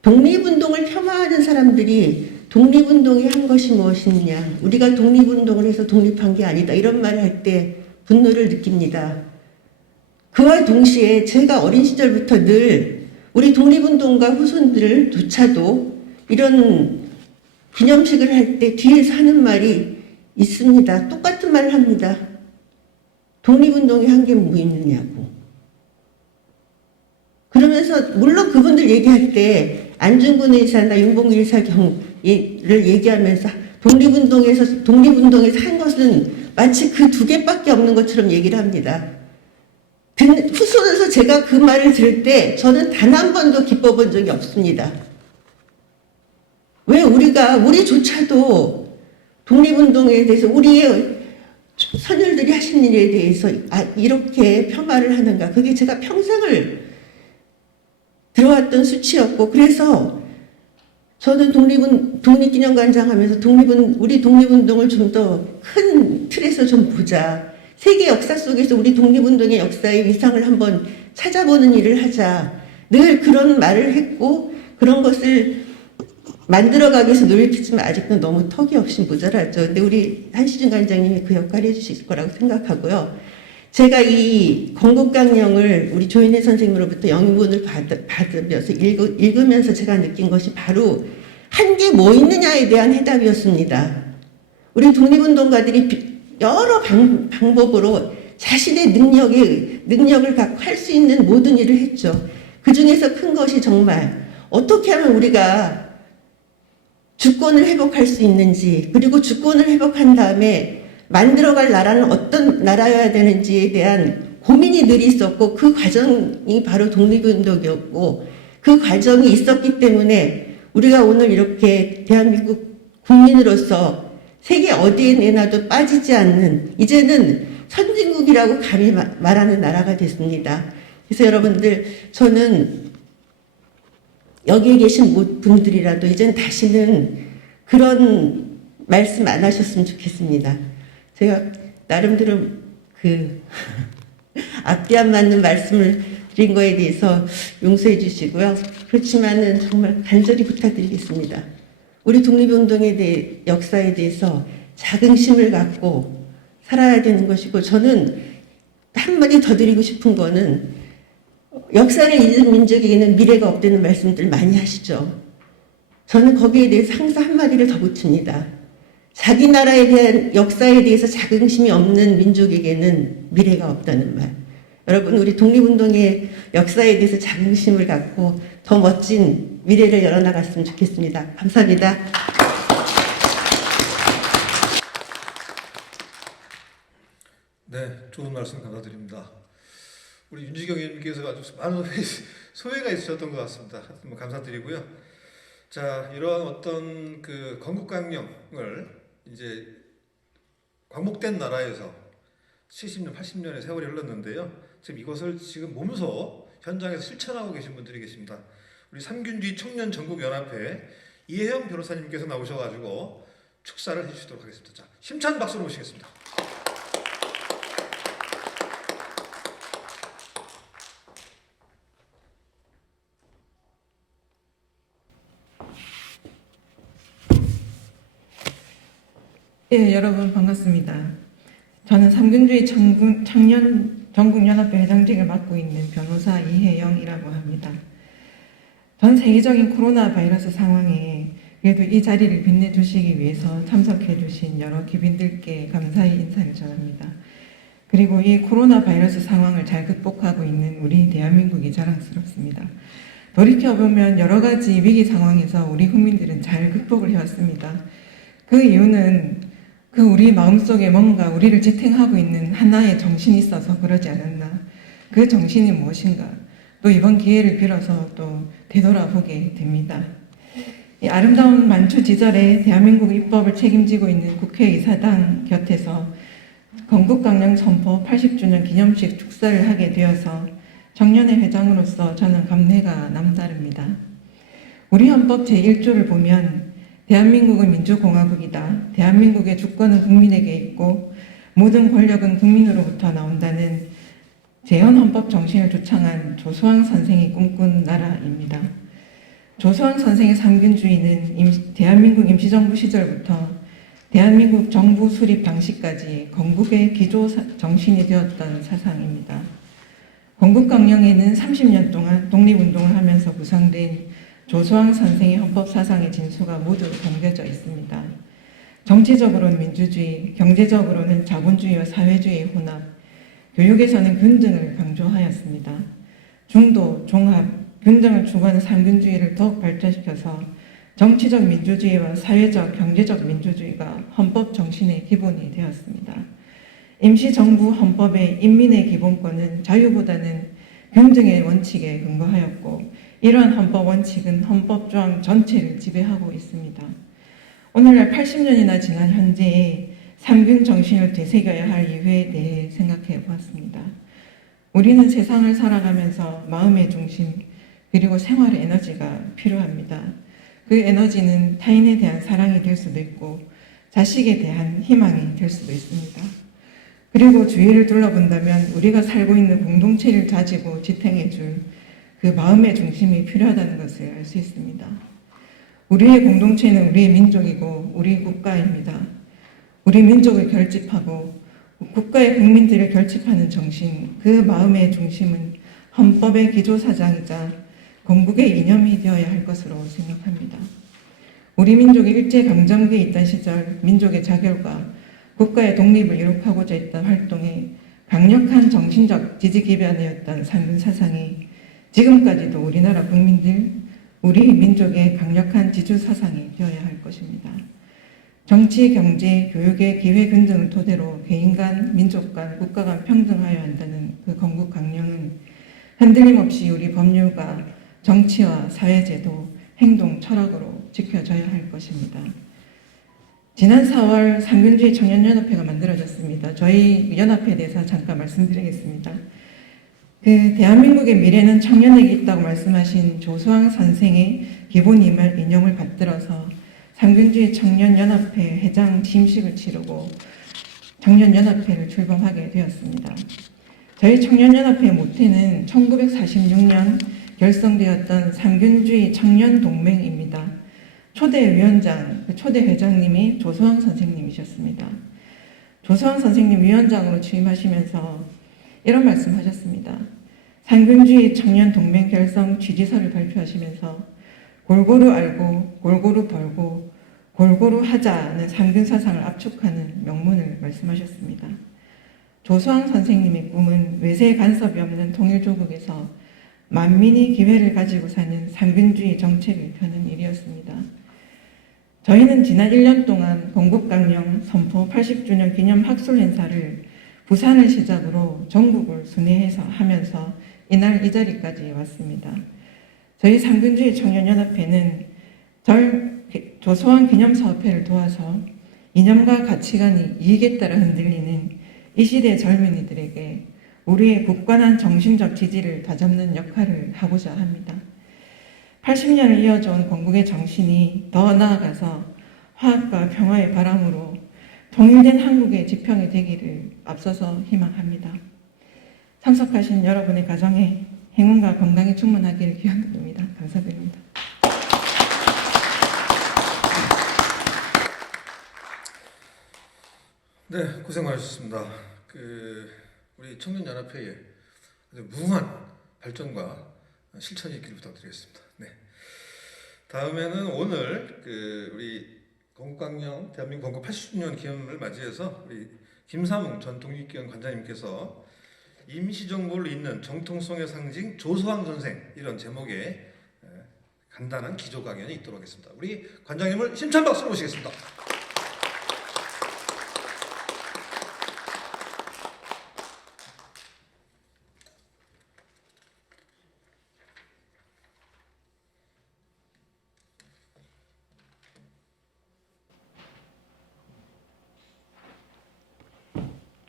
독립운동을 폄하하는 사람들이 독립운동이 한 것이 무엇이냐, 우리가 독립운동을 해서 독립한 게 아니다 이런 말을 할 때 분노를 느낍니다. 그와 동시에 제가 어린 시절부터 늘 우리 독립운동가 후손들조차도 이런 기념식을 할 때 뒤에서 하는 말이 있습니다. 똑같은 말을 합니다. 독립운동이 한 게 뭐 있느냐고. 그러면서 물론 그분들 얘기할 때 안중근 의사나 윤봉길 의사 경를 얘기하면서 독립운동에서 한 것은 마치 그 두 개밖에 없는 것처럼 얘기를 합니다. 후손에서 제가 그 말을 들을 때 저는 단 한 번도 기뻐 본 적이 없습니다. 왜 우리조차도 독립운동에 대해서 우리의 선열들이 하신 일에 대해서 이렇게 폄하를 하는가. 그게 제가 평생을 들어왔던 수치였고, 그래서 저는 독립기념관장 하면서 우리 독립운동을 좀 더 큰 틀에서 좀 보자. 세계 역사 속에서 우리 독립운동의 역사의 위상을 한번 찾아보는 일을 하자. 늘 그런 말을 했고, 그런 것을 만들어가기 위해서 노력했지만 아직도 너무 턱이 없이 모자라죠. 근데 우리 한시준 관장님이 그 역할을 해주실 거라고 생각하고요. 제가 이 건국강령을 우리 조인혜 선생님으로부터 영문을 받으면서 읽으면서 제가 느낀 것이 바로 한 게 뭐 있느냐에 대한 해답이었습니다. 우리 독립운동가들이 여러 방법으로 자신의 능력을 갖고 할 수 있는 모든 일을 했죠. 그 중에서 큰 것이 정말 어떻게 하면 우리가 주권을 회복할 수 있는지, 그리고 주권을 회복한 다음에 만들어갈 나라는 어떤 나라여야 되는지에 대한 고민이 늘 있었고, 그 과정이 바로 독립운동이었고, 그 과정이 있었기 때문에 우리가 오늘 이렇게 대한민국 국민으로서 세계 어디에 내놔도 빠지지 않는, 이제는 선진국이라고 감히 말하는 나라가 됐습니다. 그래서 여러분들, 저는 여기에 계신 분들이라도 이제는 다시는 그런 말씀 안 하셨으면 좋겠습니다. 제가 나름대로 앞뒤 안 맞는 말씀을 드린 거에 대해서 용서해 주시고요. 그렇지만은 정말 간절히 부탁드리겠습니다. 우리 독립운동에 대해, 역사에 대해서 자긍심을 갖고 살아야 되는 것이고, 저는 한마디 더 드리고 싶은 거는, 역사를 잊은 민족에게는 미래가 없다는 말씀들 많이 하시죠. 저는 거기에 대해서 항상 한마디를 더 붙입니다. 자기 나라에 대한 역사에 대해서 자긍심이 없는 민족에게는 미래가 없다는 말. 여러분, 우리 독립운동의 역사에 대해서 자긍심을 갖고 더 멋진 미래를 열어나갔으면 좋겠습니다. 감사합니다. 네, 좋은 말씀 감사드립니다. 우리 윤지경 의원님께서 아주 많은 소회가 있으셨던 것 같습니다. 하여튼 뭐 감사드리고요. 자, 이러한 어떤 그 건국강령을 이제 광복된 나라에서 70년, 80년의 세월이 흘렀는데요. 지금 이것을 지금 몸소 현장에서 실천하고 계신 분들이 계십니다. 우리 삼균주의 청년전국연합회 이혜영 변호사님께서 나오셔가지고 축사를 해주시도록 하겠습니다. 자, 힘찬 박수로 모시겠습니다. 예, 여러분 반갑습니다. 저는 삼균주의 청년 전국연합회 회장직을 맡고 있는 변호사 이혜영이라고 합니다. 전 세계적인 코로나 바이러스 상황에 그래도 이 자리를 빛내주시기 위해서 참석해주신 여러 귀빈들께 감사의 인사를 전합니다. 그리고 이 코로나 바이러스 상황을 잘 극복하고 있는 우리 대한민국이 자랑스럽습니다. 돌이켜보면 여러 가지 위기 상황에서 우리 국민들은 잘 극복을 해왔습니다. 그 이유는 우리 마음속에 뭔가 우리를 지탱하고 있는 하나의 정신이 있어서 그러지 않았나. 그 정신이 무엇인가 또 이번 기회를 빌어서 또 되돌아보게 됩니다. 이 아름다운 만추지절에 대한민국 입법을 책임지고 있는 국회의사당 곁에서 건국강령 선포 80주년 기념식 축사를 하게 되어서 청년회 회장으로서 저는 감회가 남다릅니다. 우리 헌법 제1조를 보면 대한민국은 민주공화국이다. 대한민국의 주권은 국민에게 있고 모든 권력은 국민으로부터 나온다는 재헌 헌법 정신을 주창한 조수왕 선생이 꿈꾼 나라입니다. 조수왕 선생의 삼균주의는 대한민국 임시정부 시절부터 대한민국 정부 수립 당시까지 건국의 기조 정신이 되었던 사상입니다. 건국강령에는 30년 동안 독립운동을 하면서 구성된 조수왕 선생의 헌법사상의 진수가 모두 담겨져 있습니다. 정치적으로는 민주주의, 경제적으로는 자본주의와 사회주의의 혼합, 교육에서는 균등을 강조하였습니다. 중도, 종합, 균등을 추구하는 삼균주의를 더욱 발전시켜서 정치적 민주주의와 사회적, 경제적 민주주의가 헌법 정신의 기본이 되었습니다. 임시정부 헌법의 인민의 기본권은 자유보다는 균등의 원칙에 근거하였고 이러한 헌법 원칙은 헌법조항 전체를 지배하고 있습니다. 오늘날 80년이나 지난 현재의 삼균 정신을 되새겨야 할 이유에 대해 생각해 보았습니다. 우리는 세상을 살아가면서 마음의 중심 그리고 생활의 에너지가 필요합니다. 그 에너지는 타인에 대한 사랑이 될 수도 있고 자식에 대한 희망이 될 수도 있습니다. 그리고 주위를 둘러본다면 우리가 살고 있는 공동체를 다지고 지탱해 줄 그 마음의 중심이 필요하다는 것을 알 수 있습니다. 우리의 공동체는 우리의 민족이고 우리 국가입니다. 우리 민족을 결집하고 국가의 국민들을 결집하는 정신, 그 마음의 중심은 헌법의 기조사장이자 건국의 이념이 되어야 할 것으로 생각합니다. 우리 민족이 일제강점기에 있던 시절 민족의 자결과 국가의 독립을 이룩하고자 했던 활동에 강력한 정신적 지지기반이었던 삼균사상이 지금까지도 우리나라 국민들, 우리 민족의 강력한 지주사상이 되어야 할 것입니다. 정치, 경제, 교육의 기회균등을 토대로 개인 간, 민족 간, 국가 간 평등하여야 한다는 그 건국강령은 흔들림 없이 우리 법률과 정치와 사회제도, 행동, 철학으로 지켜져야 할 것입니다. 지난 4월 삼균주의 청년연합회가 만들어졌습니다. 저희 연합회에 대해서 잠깐 말씀드리겠습니다. 대한민국의 미래는 청년에게 있다고 말씀하신 조수왕 선생의 기본 이념을 받들어서 삼균주의 청년연합회 회장 취임식을 치르고 청년연합회를 출범하게 되었습니다. 저희 청년연합회의 모태는 1946년 결성되었던 삼균주의 청년동맹입니다. 초대 위원장, 초대 회장님이 조수왕 선생님이셨습니다. 조수왕 선생님 위원장으로 취임하시면서 이런 말씀하셨습니다. 삼균주의 청년동맹 결성 취지서를 발표하시면서 골고루 알고 골고루 벌고 골고루 하자는 삼균사상을 압축하는 명문을 말씀하셨습니다. 조수왕 선생님의 꿈은 외세 간섭이 없는 통일조국에서 만민이 기회를 가지고 사는 삼균주의 정책을 펴는 일이었습니다. 저희는 지난 1년 동안 건국강령 선포 80주년 기념 학술 행사를 부산을 시작으로 전국을 순회해서 하면서 이날 이 자리까지 왔습니다. 저희 삼균주의 청년연합회는 조수왕 기념사업회를 도와서 이념과 가치관이 이익에 따라 흔들리는 이 시대 젊은이들에게 우리의 굳건한 정신적 지지를 다잡는 역할을 하고자 합니다. 80년을 이어져온 건국의 정신이 더 나아가서 화합과 평화의 바람으로 통일된 한국의 지평이 되기를 앞서서 희망합니다. 참석하신 여러분의 가정에 행운과 건강이 충만하기를 기원드립니다. 감사드립니다. 네, 고생 많으셨습니다. 우리 청년연합회의 아주 무궁한 발전과 실천이 있기를 부탁드리겠습니다. 네. 다음에는 오늘 우리 건국강령 대한민국 건국 80주년 기념을 맞이해서 우리 김삼웅 전 독립기원 관장님께서 임시정부를 잇는 정통성의 상징 조수왕 선생 이런 제목의 간단한 기조 강연이 있도록 하겠습니다. 우리 관장님을 힘찬 박수로 모시겠습니다.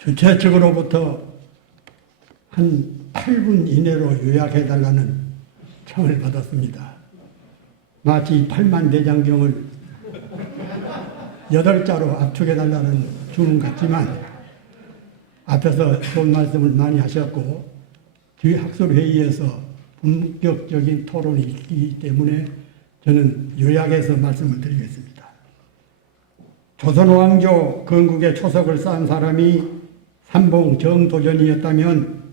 주최 측으로부터 한 8분 이내로 요약해달라는 청을 받았습니다. 마치 8만 대장경을 8자로 압축해달라는 주문 같지만 앞에서 좋은 말씀을 많이 하셨고 뒤 학술회의에서 본격적인 토론이 있기 때문에 저는 요약해서 말씀을 드리겠습니다. 조선왕조 건국의 초석을 쌓은 사람이 삼봉 정도전이었다면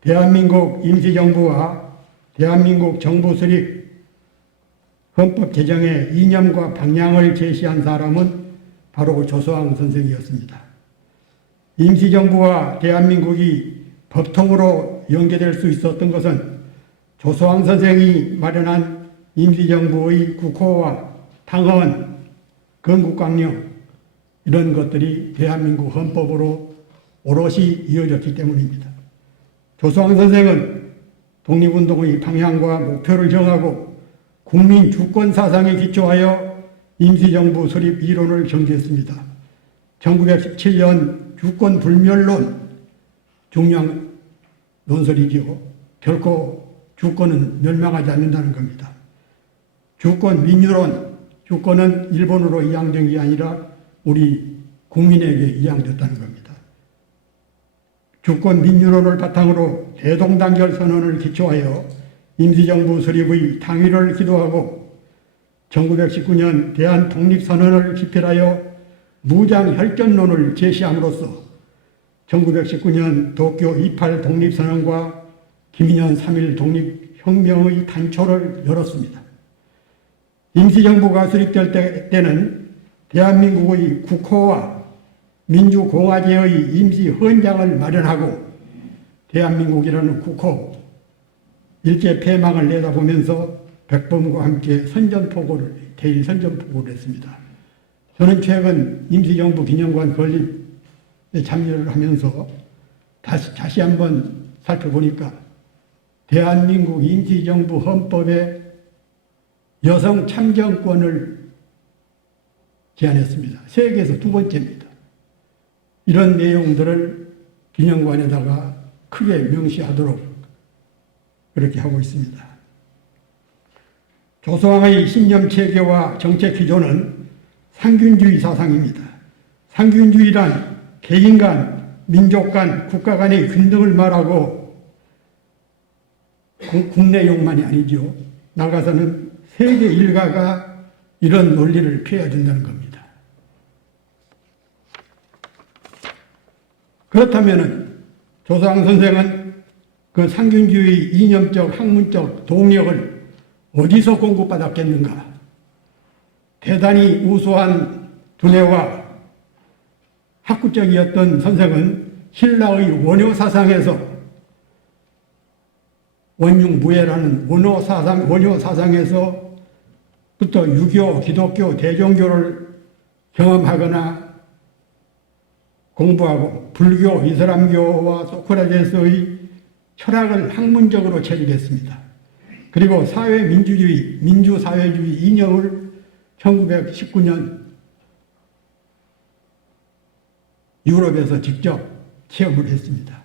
대한민국 임시정부와 대한민국 정부 수립 헌법 제정의 이념과 방향을 제시한 사람은 바로 조소왕 선생이었습니다. 임시정부와 대한민국이 법통으로 연계될 수 있었던 것은 조소왕 선생이 마련한 임시정부의 국호와 당헌, 건국강령 이런 것들이 대한민국 헌법으로 오롯이 이어졌기 때문입니다. 조소왕 선생은 독립운동의 방향과 목표를 정하고 국민 주권 사상에 기초하여 임시정부 수립 이론을 전개했습니다. 1917년 주권 불멸론 중요한 논설이지요. 결코 주권은 멸망하지 않는다는 겁니다. 주권 민주론, 주권은 일본으로 이양된 게 아니라 우리 국민에게 이양됐다는 겁니다. 주권 민주론을 바탕으로 대동단결 선언을 기초하여 임시정부 수립의 당위를 기도하고 1919년 대한독립선언을 집필하여 무장혈전론을 제시함으로써 1919년 도쿄 28 독립선언과 김인현 3.1 독립혁명의 단초를 열었습니다. 임시정부가 수립될 때는 대한민국의 국호와 민주공화제의 임시헌장을 마련하고 대한민국이라는 국호 일제 폐망을 내다보면서 백범과 함께 대일 선전포고를 했습니다. 저는 최근 임시정부 기념관 건립에 참여를 하면서 다시 한번 살펴보니까 대한민국 임시정부 헌법에 여성 참정권을 제안했습니다. 세계에서 두 번째입니다. 이런 내용들을 기념관에다가 크게 명시하도록 그렇게 하고 있습니다. 조소왕의 신념 체계와 정책 기조는 상균주의 사상입니다. 상균주의란 개인 간, 민족 간, 국가 간의 균등을 말하고 국내용만이 아니죠. 나가서는 세계 일가가 이런 논리를 펴야 된다는 겁니다. 그렇다면 조소왕 선생은 그 상균주의 이념적, 학문적 동력을 어디서 공급받았겠는가? 대단히 우수한 두뇌와 학구적이었던 선생은 신라의 원효 사상에서 원융무예라는 원효 사상에서부터 유교, 기독교, 대종교를 경험하거나 공부하고 불교, 이슬람교와 소크라테스의 철학을 학문적으로 채택했습니다. 그리고 사회민주주의, 민주사회주의 이념을 1919년 유럽에서 직접 체험을 했습니다.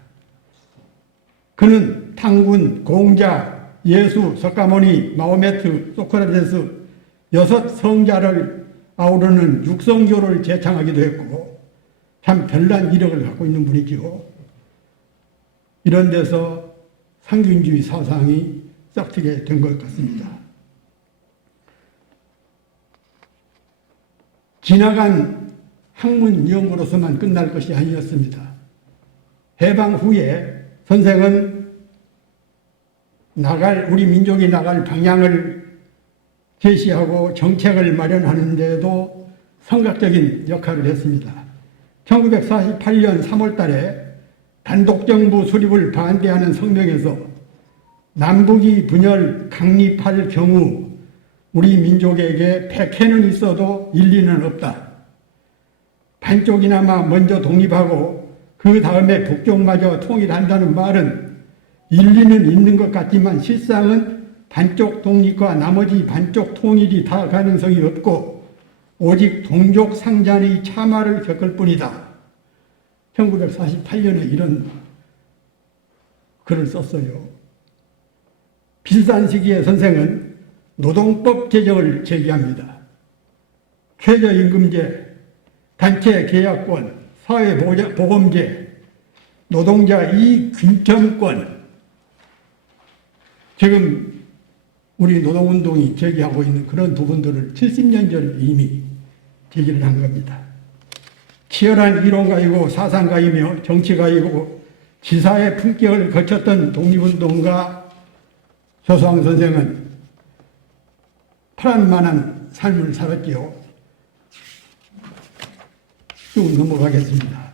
그는 탕군, 공자, 예수, 석가모니, 마호메트, 소크라테스 6 성자를 아우르는 육성교를 제창하기도 했고 참 별난 이력을 갖고 있는 분이지요. 이런 데서 상균주의 사상이 싹트게 된 것 같습니다. 지나간 학문 연구로서만 끝날 것이 아니었습니다. 해방 후에 선생은 우리 민족이 나갈 방향을 제시하고 정책을 마련하는 데도 성각적인 역할을 했습니다. 1948년 3월 달에 단독정부 수립을 반대하는 성명에서 남북이 분열 강립할 경우 우리 민족에게 백해는 있어도 일리는 없다. 반쪽이나마 먼저 독립하고 그 다음에 북쪽마저 통일한다는 말은 일리는 있는 것 같지만 실상은 반쪽 독립과 나머지 반쪽 통일이 다 가능성이 없고 오직 동족 상잔의 참화를 겪을 뿐이다. 1948년에 이런 글을 썼어요. 비슷한 시기에 선생은 노동법 제정을 제기합니다. 최저임금제, 단체 계약권, 사회보험제, 노동자 이익균점권, 지금 우리 노동운동이 제기하고 있는 그런 부분들을 70년 전에 이미 제기를 한 겁니다. 치열한 이론가이고 사상가이며 정치가이고 지사의 품격을 거쳤던 독립운동가 조소왕 선생은 파란만한 삶을 살았지요. 쭉 넘어가겠습니다.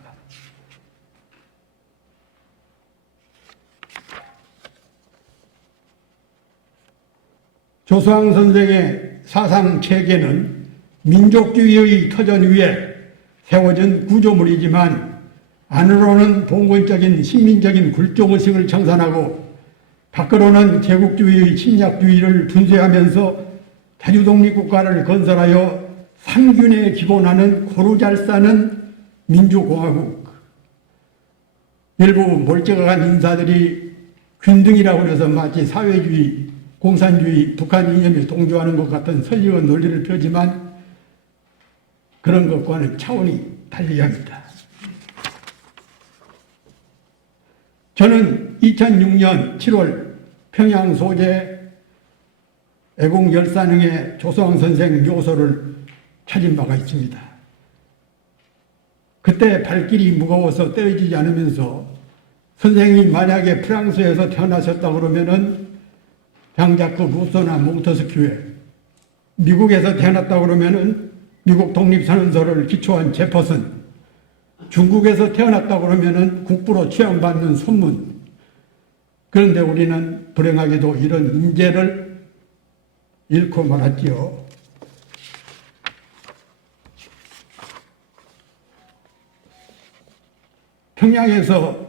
조소왕 선생의 사상 체계는 민족주의의 터전 위에 세워진 구조물이지만 안으로는 봉건적인 신민적인 굴종의식을 청산하고 밖으로는 제국주의의 침략주의를 분쇄하면서 자주독립국가를 건설하여 상균에 기본하는 고루 잘 사는 민주공화국. 일부 몰제가간 인사들이 균등이라고 해서 마치 사회주의, 공산주의, 북한 이념에 동조하는 것 같은 설리한 논리를 펴지만 그런 것과는 차원이 달리합니다. 저는 2006년 7월 평양 소재 애공열산흥의 조소왕 선생 묘소를 찾은 바가 있습니다. 그때 발길이 무거워서 떼어지지 않으면서 선생이 만약에 프랑스에서 태어나셨다 그러면은 장자크 루소나 몽터스큐에, 미국에서 태어났다 그러면은 미국 독립선언서를 기초한 제퍼슨, 중국에서 태어났다 그러면은 국부로 취향받는 손문. 그런데 우리는 불행하게도 이런 인재를 잃고 말았지요. 평양에서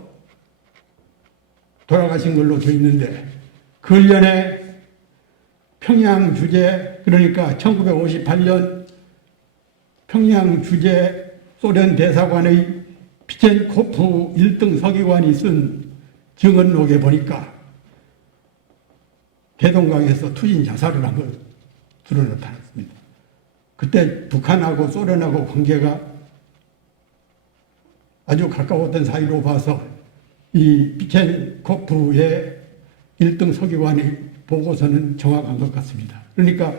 돌아가신 걸로 되어 있는데 근련에 평양 주재, 그러니까 1958년 평양 주재 소련 대사관의 피첸코프 1등 서기관이 쓴 증언록에 보니까 대동강에서 투신 자살을 한 걸 드러나타났습니다. 그때 북한하고 소련하고 관계가 아주 가까웠던 사이로 봐서 이 피첸코프의 1등 서기관의 보고서는 정확한 것 같습니다. 그러니까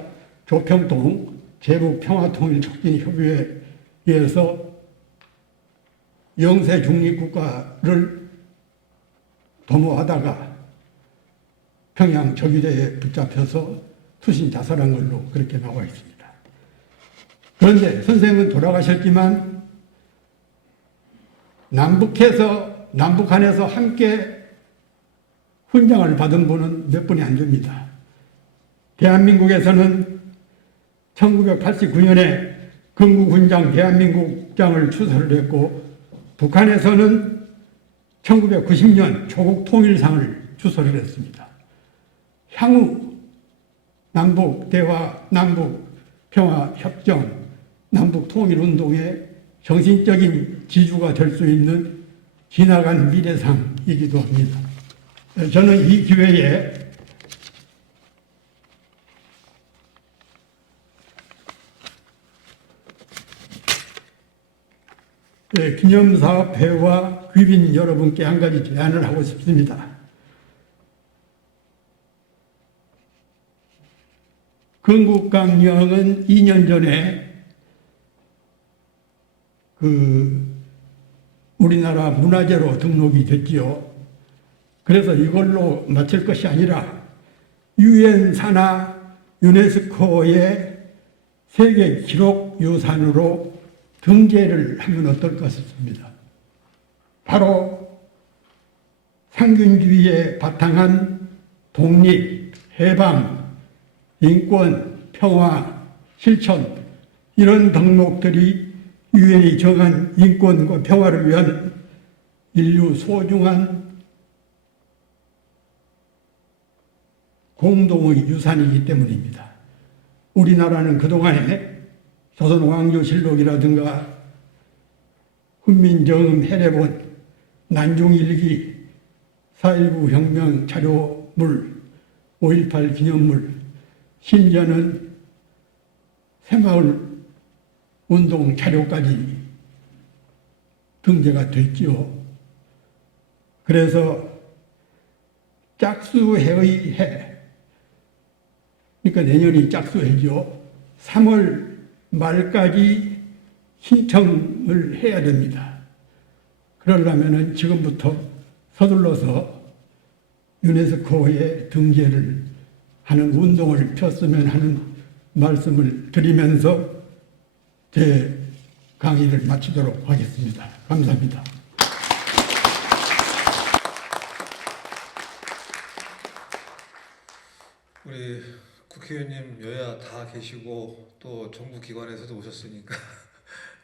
조평통 제북평화통일촉진협의회에 의해서 영세 중립국가를 도모하다가 평양 적유대에 붙잡혀서 투신 자살한 걸로 그렇게 나와 있습니다. 그런데 선생은 돌아가셨지만 남북한에서 함께 훈장을 받은 분은 몇 분이 안 됩니다. 대한민국에서는 1989년에 건국훈장 대한민국장을 추서를 했고 북한에서는 1990년 조국통일상을 추서를 했습니다. 향후 남북대화, 남북평화협정, 남북통일운동의 정신적인 지주가 될 수 있는 지나간 미래상이기도 합니다. 저는 이 기회에 기념사업회와 귀빈 여러분께 한 가지 제안을 하고 싶습니다. 건국강령은 2년 전에 우리나라 문화재로 등록이 됐지요. 그래서 이걸로 마칠 것이 아니라 유엔 산하 유네스코의 세계 기록 유산으로 등재를 하면 어떨까 싶습니다. 바로 상균주의에 바탕한 독립, 해방, 인권, 평화, 실천 이런 덕목들이 유엔이 정한 인권과 평화를 위한 인류 소중한 공동의 유산이기 때문입니다. 우리나라는 그동안에 조선왕조실록이라든가 훈민정음 해례본 난중일기 4.19 혁명 자료물 5.18 기념물 심지어는 새마을 운동 자료까지 등재가 됐지요. 그래서 짝수해의 해, 그러니까 내년이 짝수해죠. 3월 말까지 신청을 해야 됩니다. 그러려면 지금부터 서둘러서 유네스코에 등재를 하는 운동을 폈으면 하는 말씀을 드리면서 제 강의를 마치도록 하겠습니다. 감사합니다. 우리 국회의원님 여야 다 계시고 또 정부 기관에서도 오셨으니까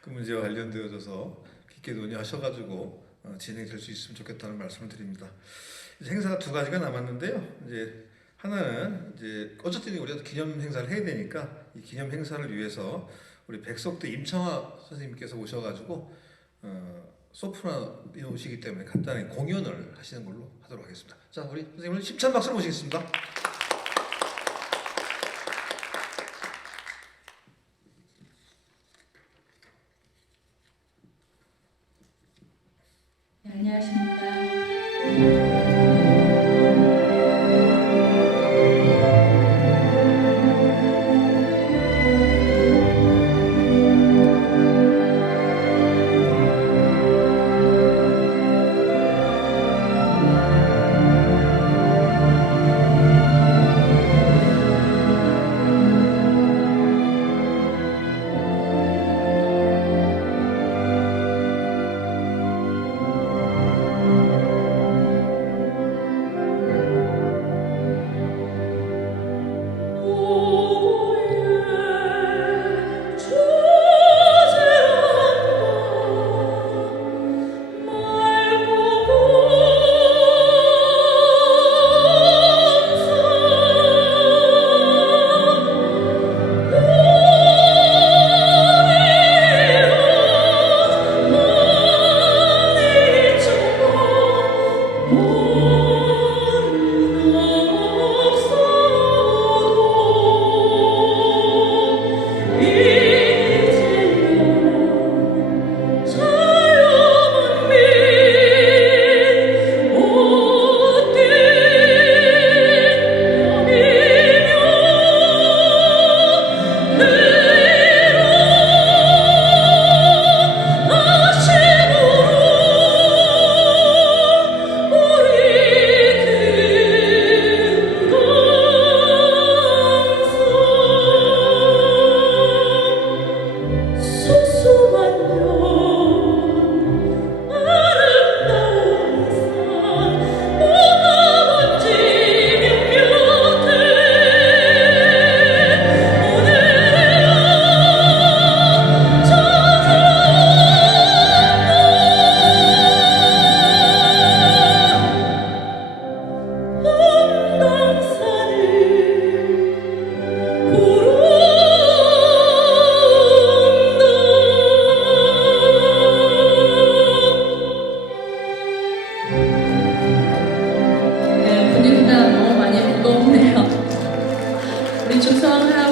그 문제와 관련되어져서 깊게 논의하셔가지고 진행될 수 있으면 좋겠다는 말씀을 드립니다. 이제 행사가 두 가지가 남았는데요. 이제 하나는 이제 어쨌든 우리가 기념 행사를 해야 되니까 이 기념 행사를 위해서 우리 백석대 임청아 선생님께서 오셔가지고 소프라노 오시기 때문에 간단히 공연을 하시는 걸로 하도록 하겠습니다. 자, 우리 선생님을 힘찬 박수로 모시겠습니다. 네, 안녕하십니까.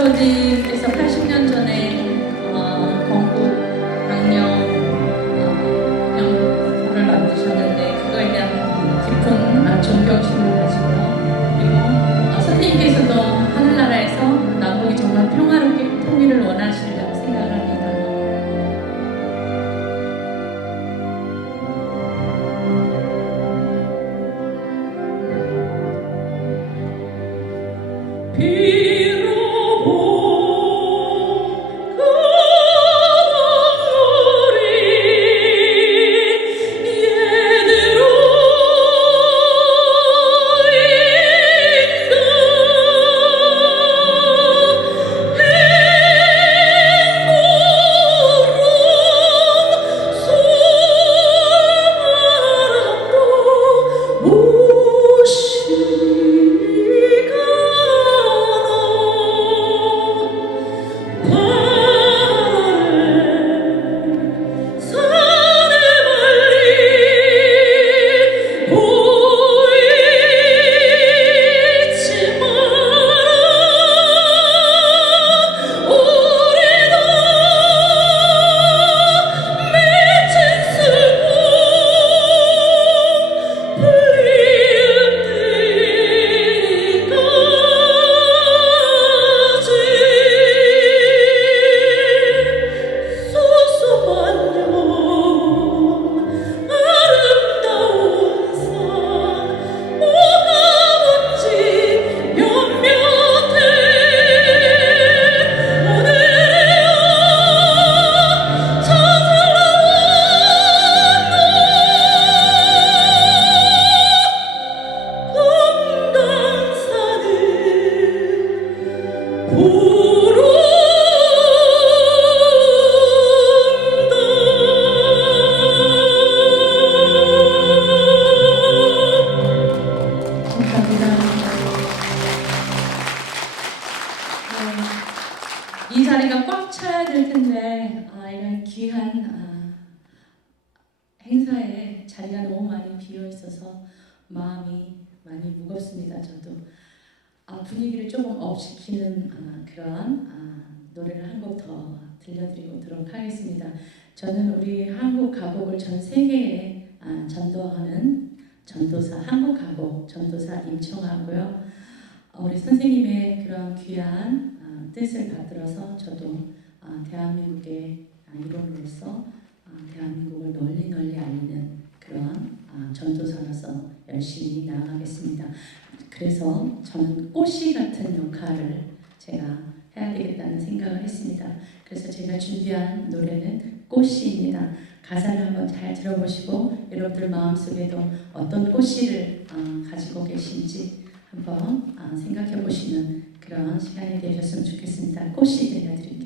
할아버지께서 80년 전에 건국 강령 영사를 만드셨는데 그거에 대한 깊은 존경심을 가지고요. 그리고 선생님께서도 하늘나라에서 남북이 정말 평화롭게 통일을 원하시리라고 생각을 합니다. 비로보 이 자리가 꽉 차야 될 텐데 이런 귀한 행사에 자리가 너무 많이 비어 있어서 마음이 많이 무겁습니다. 저도 분위기를 조금 업시키는 그런 노래를 한 곡 더 들려드리도록 하겠습니다. 저는 우리 한국 가곡을 전 세계에 전도하는 전도사, 한국 가곡 전도사 임청하고요. 우리 선생님의 그런 귀한 뜻을 받들어서 저도 대한민국의 일원으로서 대한민국을 널리 알리는 그런 전도사로서 열심히 나아가겠습니다. 그래서 저는 꽃씨 같은 역할을 제가 해야 되겠다는 생각을 했습니다. 그래서 제가 준비한 노래는 꽃씨입니다. 가사를 한번 잘 들어보시고 여러분들 마음속에도 어떤 꽃씨를 가지고 계신지 한번 생각해 보시는 그런 시간이 되셨으면 좋겠습니다. 꽃씨 들려드릴게요.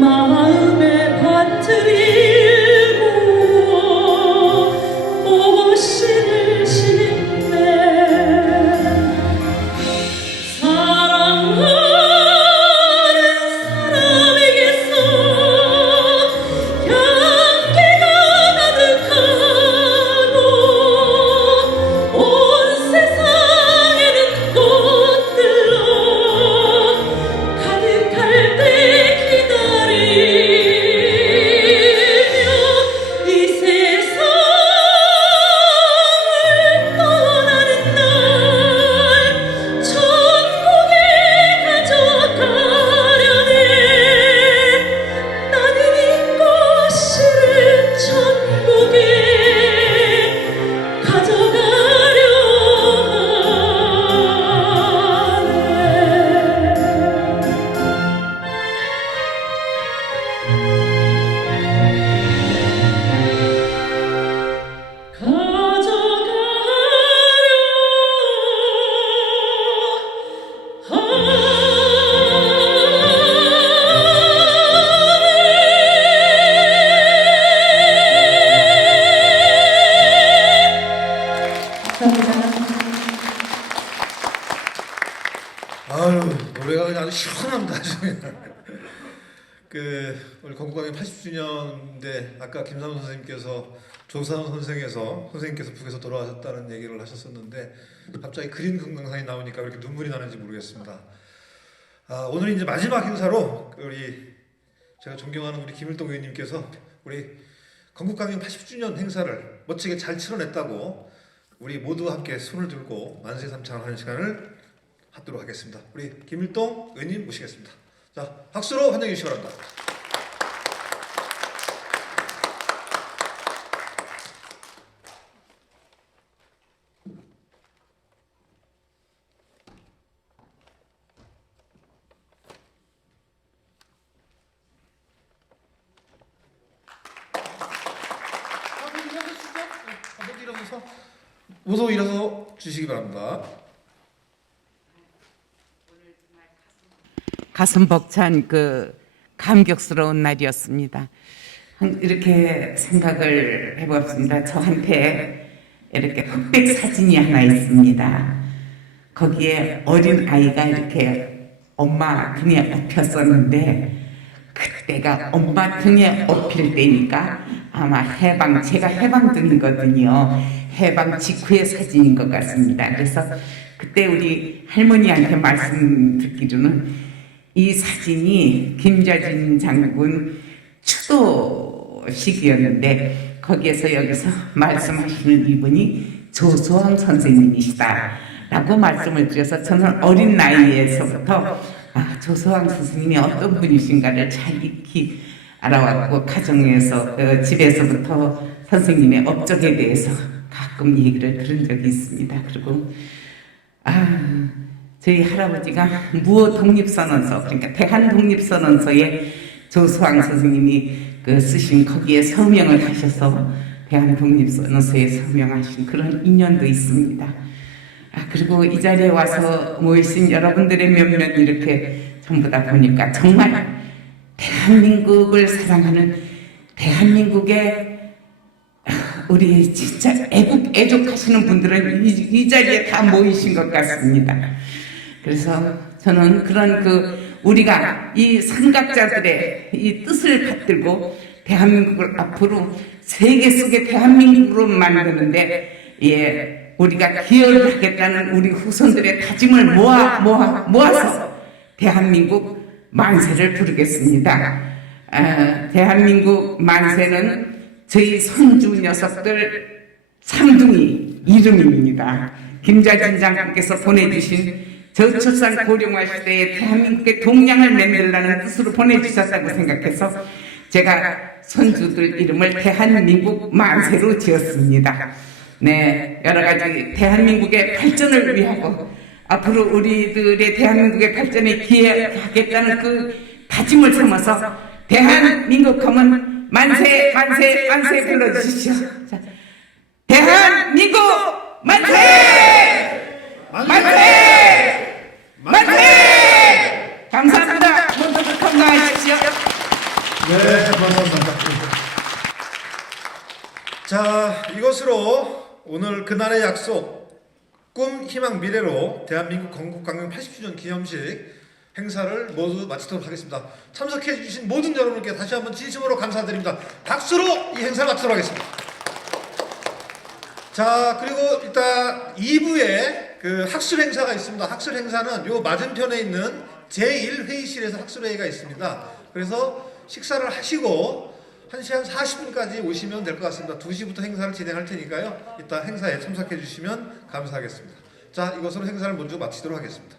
마음의 밭을 일고 아유, 노래가 그냥 아주 시원합니다. 아주 그냥. 우리 건국강의 80주년인데 아까 김삼훈 선생님께서 조상훈 선생님께서 북에서 돌아가셨다는 얘기를 하셨었는데 갑자기 그림 금강산이 나오니까 왜 이렇게 눈물이 나는지 모르겠습니다. 오늘 이제 마지막 행사로 우리 제가 존경하는 우리 김일동 의원님께서 우리 건국강의 80주년 행사를 멋지게 잘 치러냈다고 우리 모두 함께 손을 들고 만세 삼창을 하는 시간을 갖도록 하겠습니다. 우리 김일동 의원님 모시겠습니다. 자, 박수로 환영해 주시기 바랍니다. 모두 일어서 주시기 바랍니다. 가슴 벅찬 감격스러운 날이었습니다. 이렇게 생각을 해봤습니다. 저한테 이렇게 흑백 사진이 하나 있습니다. 거기에 어린 아이가 이렇게 엄마 등에 업혔었는데 그때가 엄마 등에 업힐 때니까 아마 제가 해방등이거든요. 해방 직후의 사진인 것 같습니다. 그래서 그때 우리 할머니한테 말씀 듣기로는 이 사진이 김자진 장군 추도식이었는데 거기에서 여기서 말씀하시는 이분이 조소왕 선생님이시다 라고 말씀을 드려서 저는 어린 나이에서부터 조소왕 선생님이 어떤 분이신가를 잘 익히 알아왔고 가정에서 집에서부터 선생님의 업적에 대해서 가끔 얘기를 들은 적이 있습니다. 그리고 저희 할아버지가 무어 독립선언서, 그러니까 대한 독립선언서에 조소왕 선생님이 쓰신 거기에 서명을 하셔서 대한 독립선언서에 서명하신 그런 인연도 있습니다. 그리고 이 자리에 와서 모이신 여러분들의 몇몇 이렇게 전부 다 보니까 정말 대한민국을 사랑하는 대한민국의 우리 진짜 애족하시는 분들은 이 자리에 다 모이신 것 같습니다. 그래서 저는 그런 우리가 이 선각자들의 이 뜻을 받들고 대한민국을 앞으로 세계 속의 대한민국으로 만드는데 우리가 기여를 하겠다는 우리 후손들의 다짐을 모아서 대한민국 만세를 부르겠습니다. 대한민국 만세는 저희 손주 녀석들 삼둥이 이름입니다. 김자진 장군께서 보내주신 저출산 고령화 시대에 대한민국의 동량을 만들라는 뜻으로 보내주셨다고 생각해서 제가 손주들 이름을 대한민국 만세로 지었습니다. 네, 여러 가지 대한민국의 발전을 위하고 앞으로 우리들의 대한민국의 발전에 기여하겠다는 다짐을 삼아서 대한민국 하면 만세 만세 만세 불러주십시오. 자, 대한민국 만세 만세 만세. 감사합니다. 모두 건강하십시오. 네, 감사합니다. 자, 이것으로 오늘 그날의 약속, 꿈, 희망, 미래로 대한민국 건국강령 80주년 기념식 행사를 모두 마치도록 하겠습니다. 참석해 주신 모든 여러분께 다시 한번 진심으로 감사드립니다. 박수로 이 행사를 마치도록 하겠습니다. 자, 그리고 이따 2부에 학술 행사가 있습니다. 학술 행사는 요 맞은편에 있는 제1회의실에서 학술회의가 있습니다. 그래서 식사를 하시고 1시 한 40분까지 오시면 될 것 같습니다. 2시부터 행사를 진행할 테니까요. 이따 행사에 참석해 주시면 감사하겠습니다. 자, 이것으로 행사를 먼저 마치도록 하겠습니다.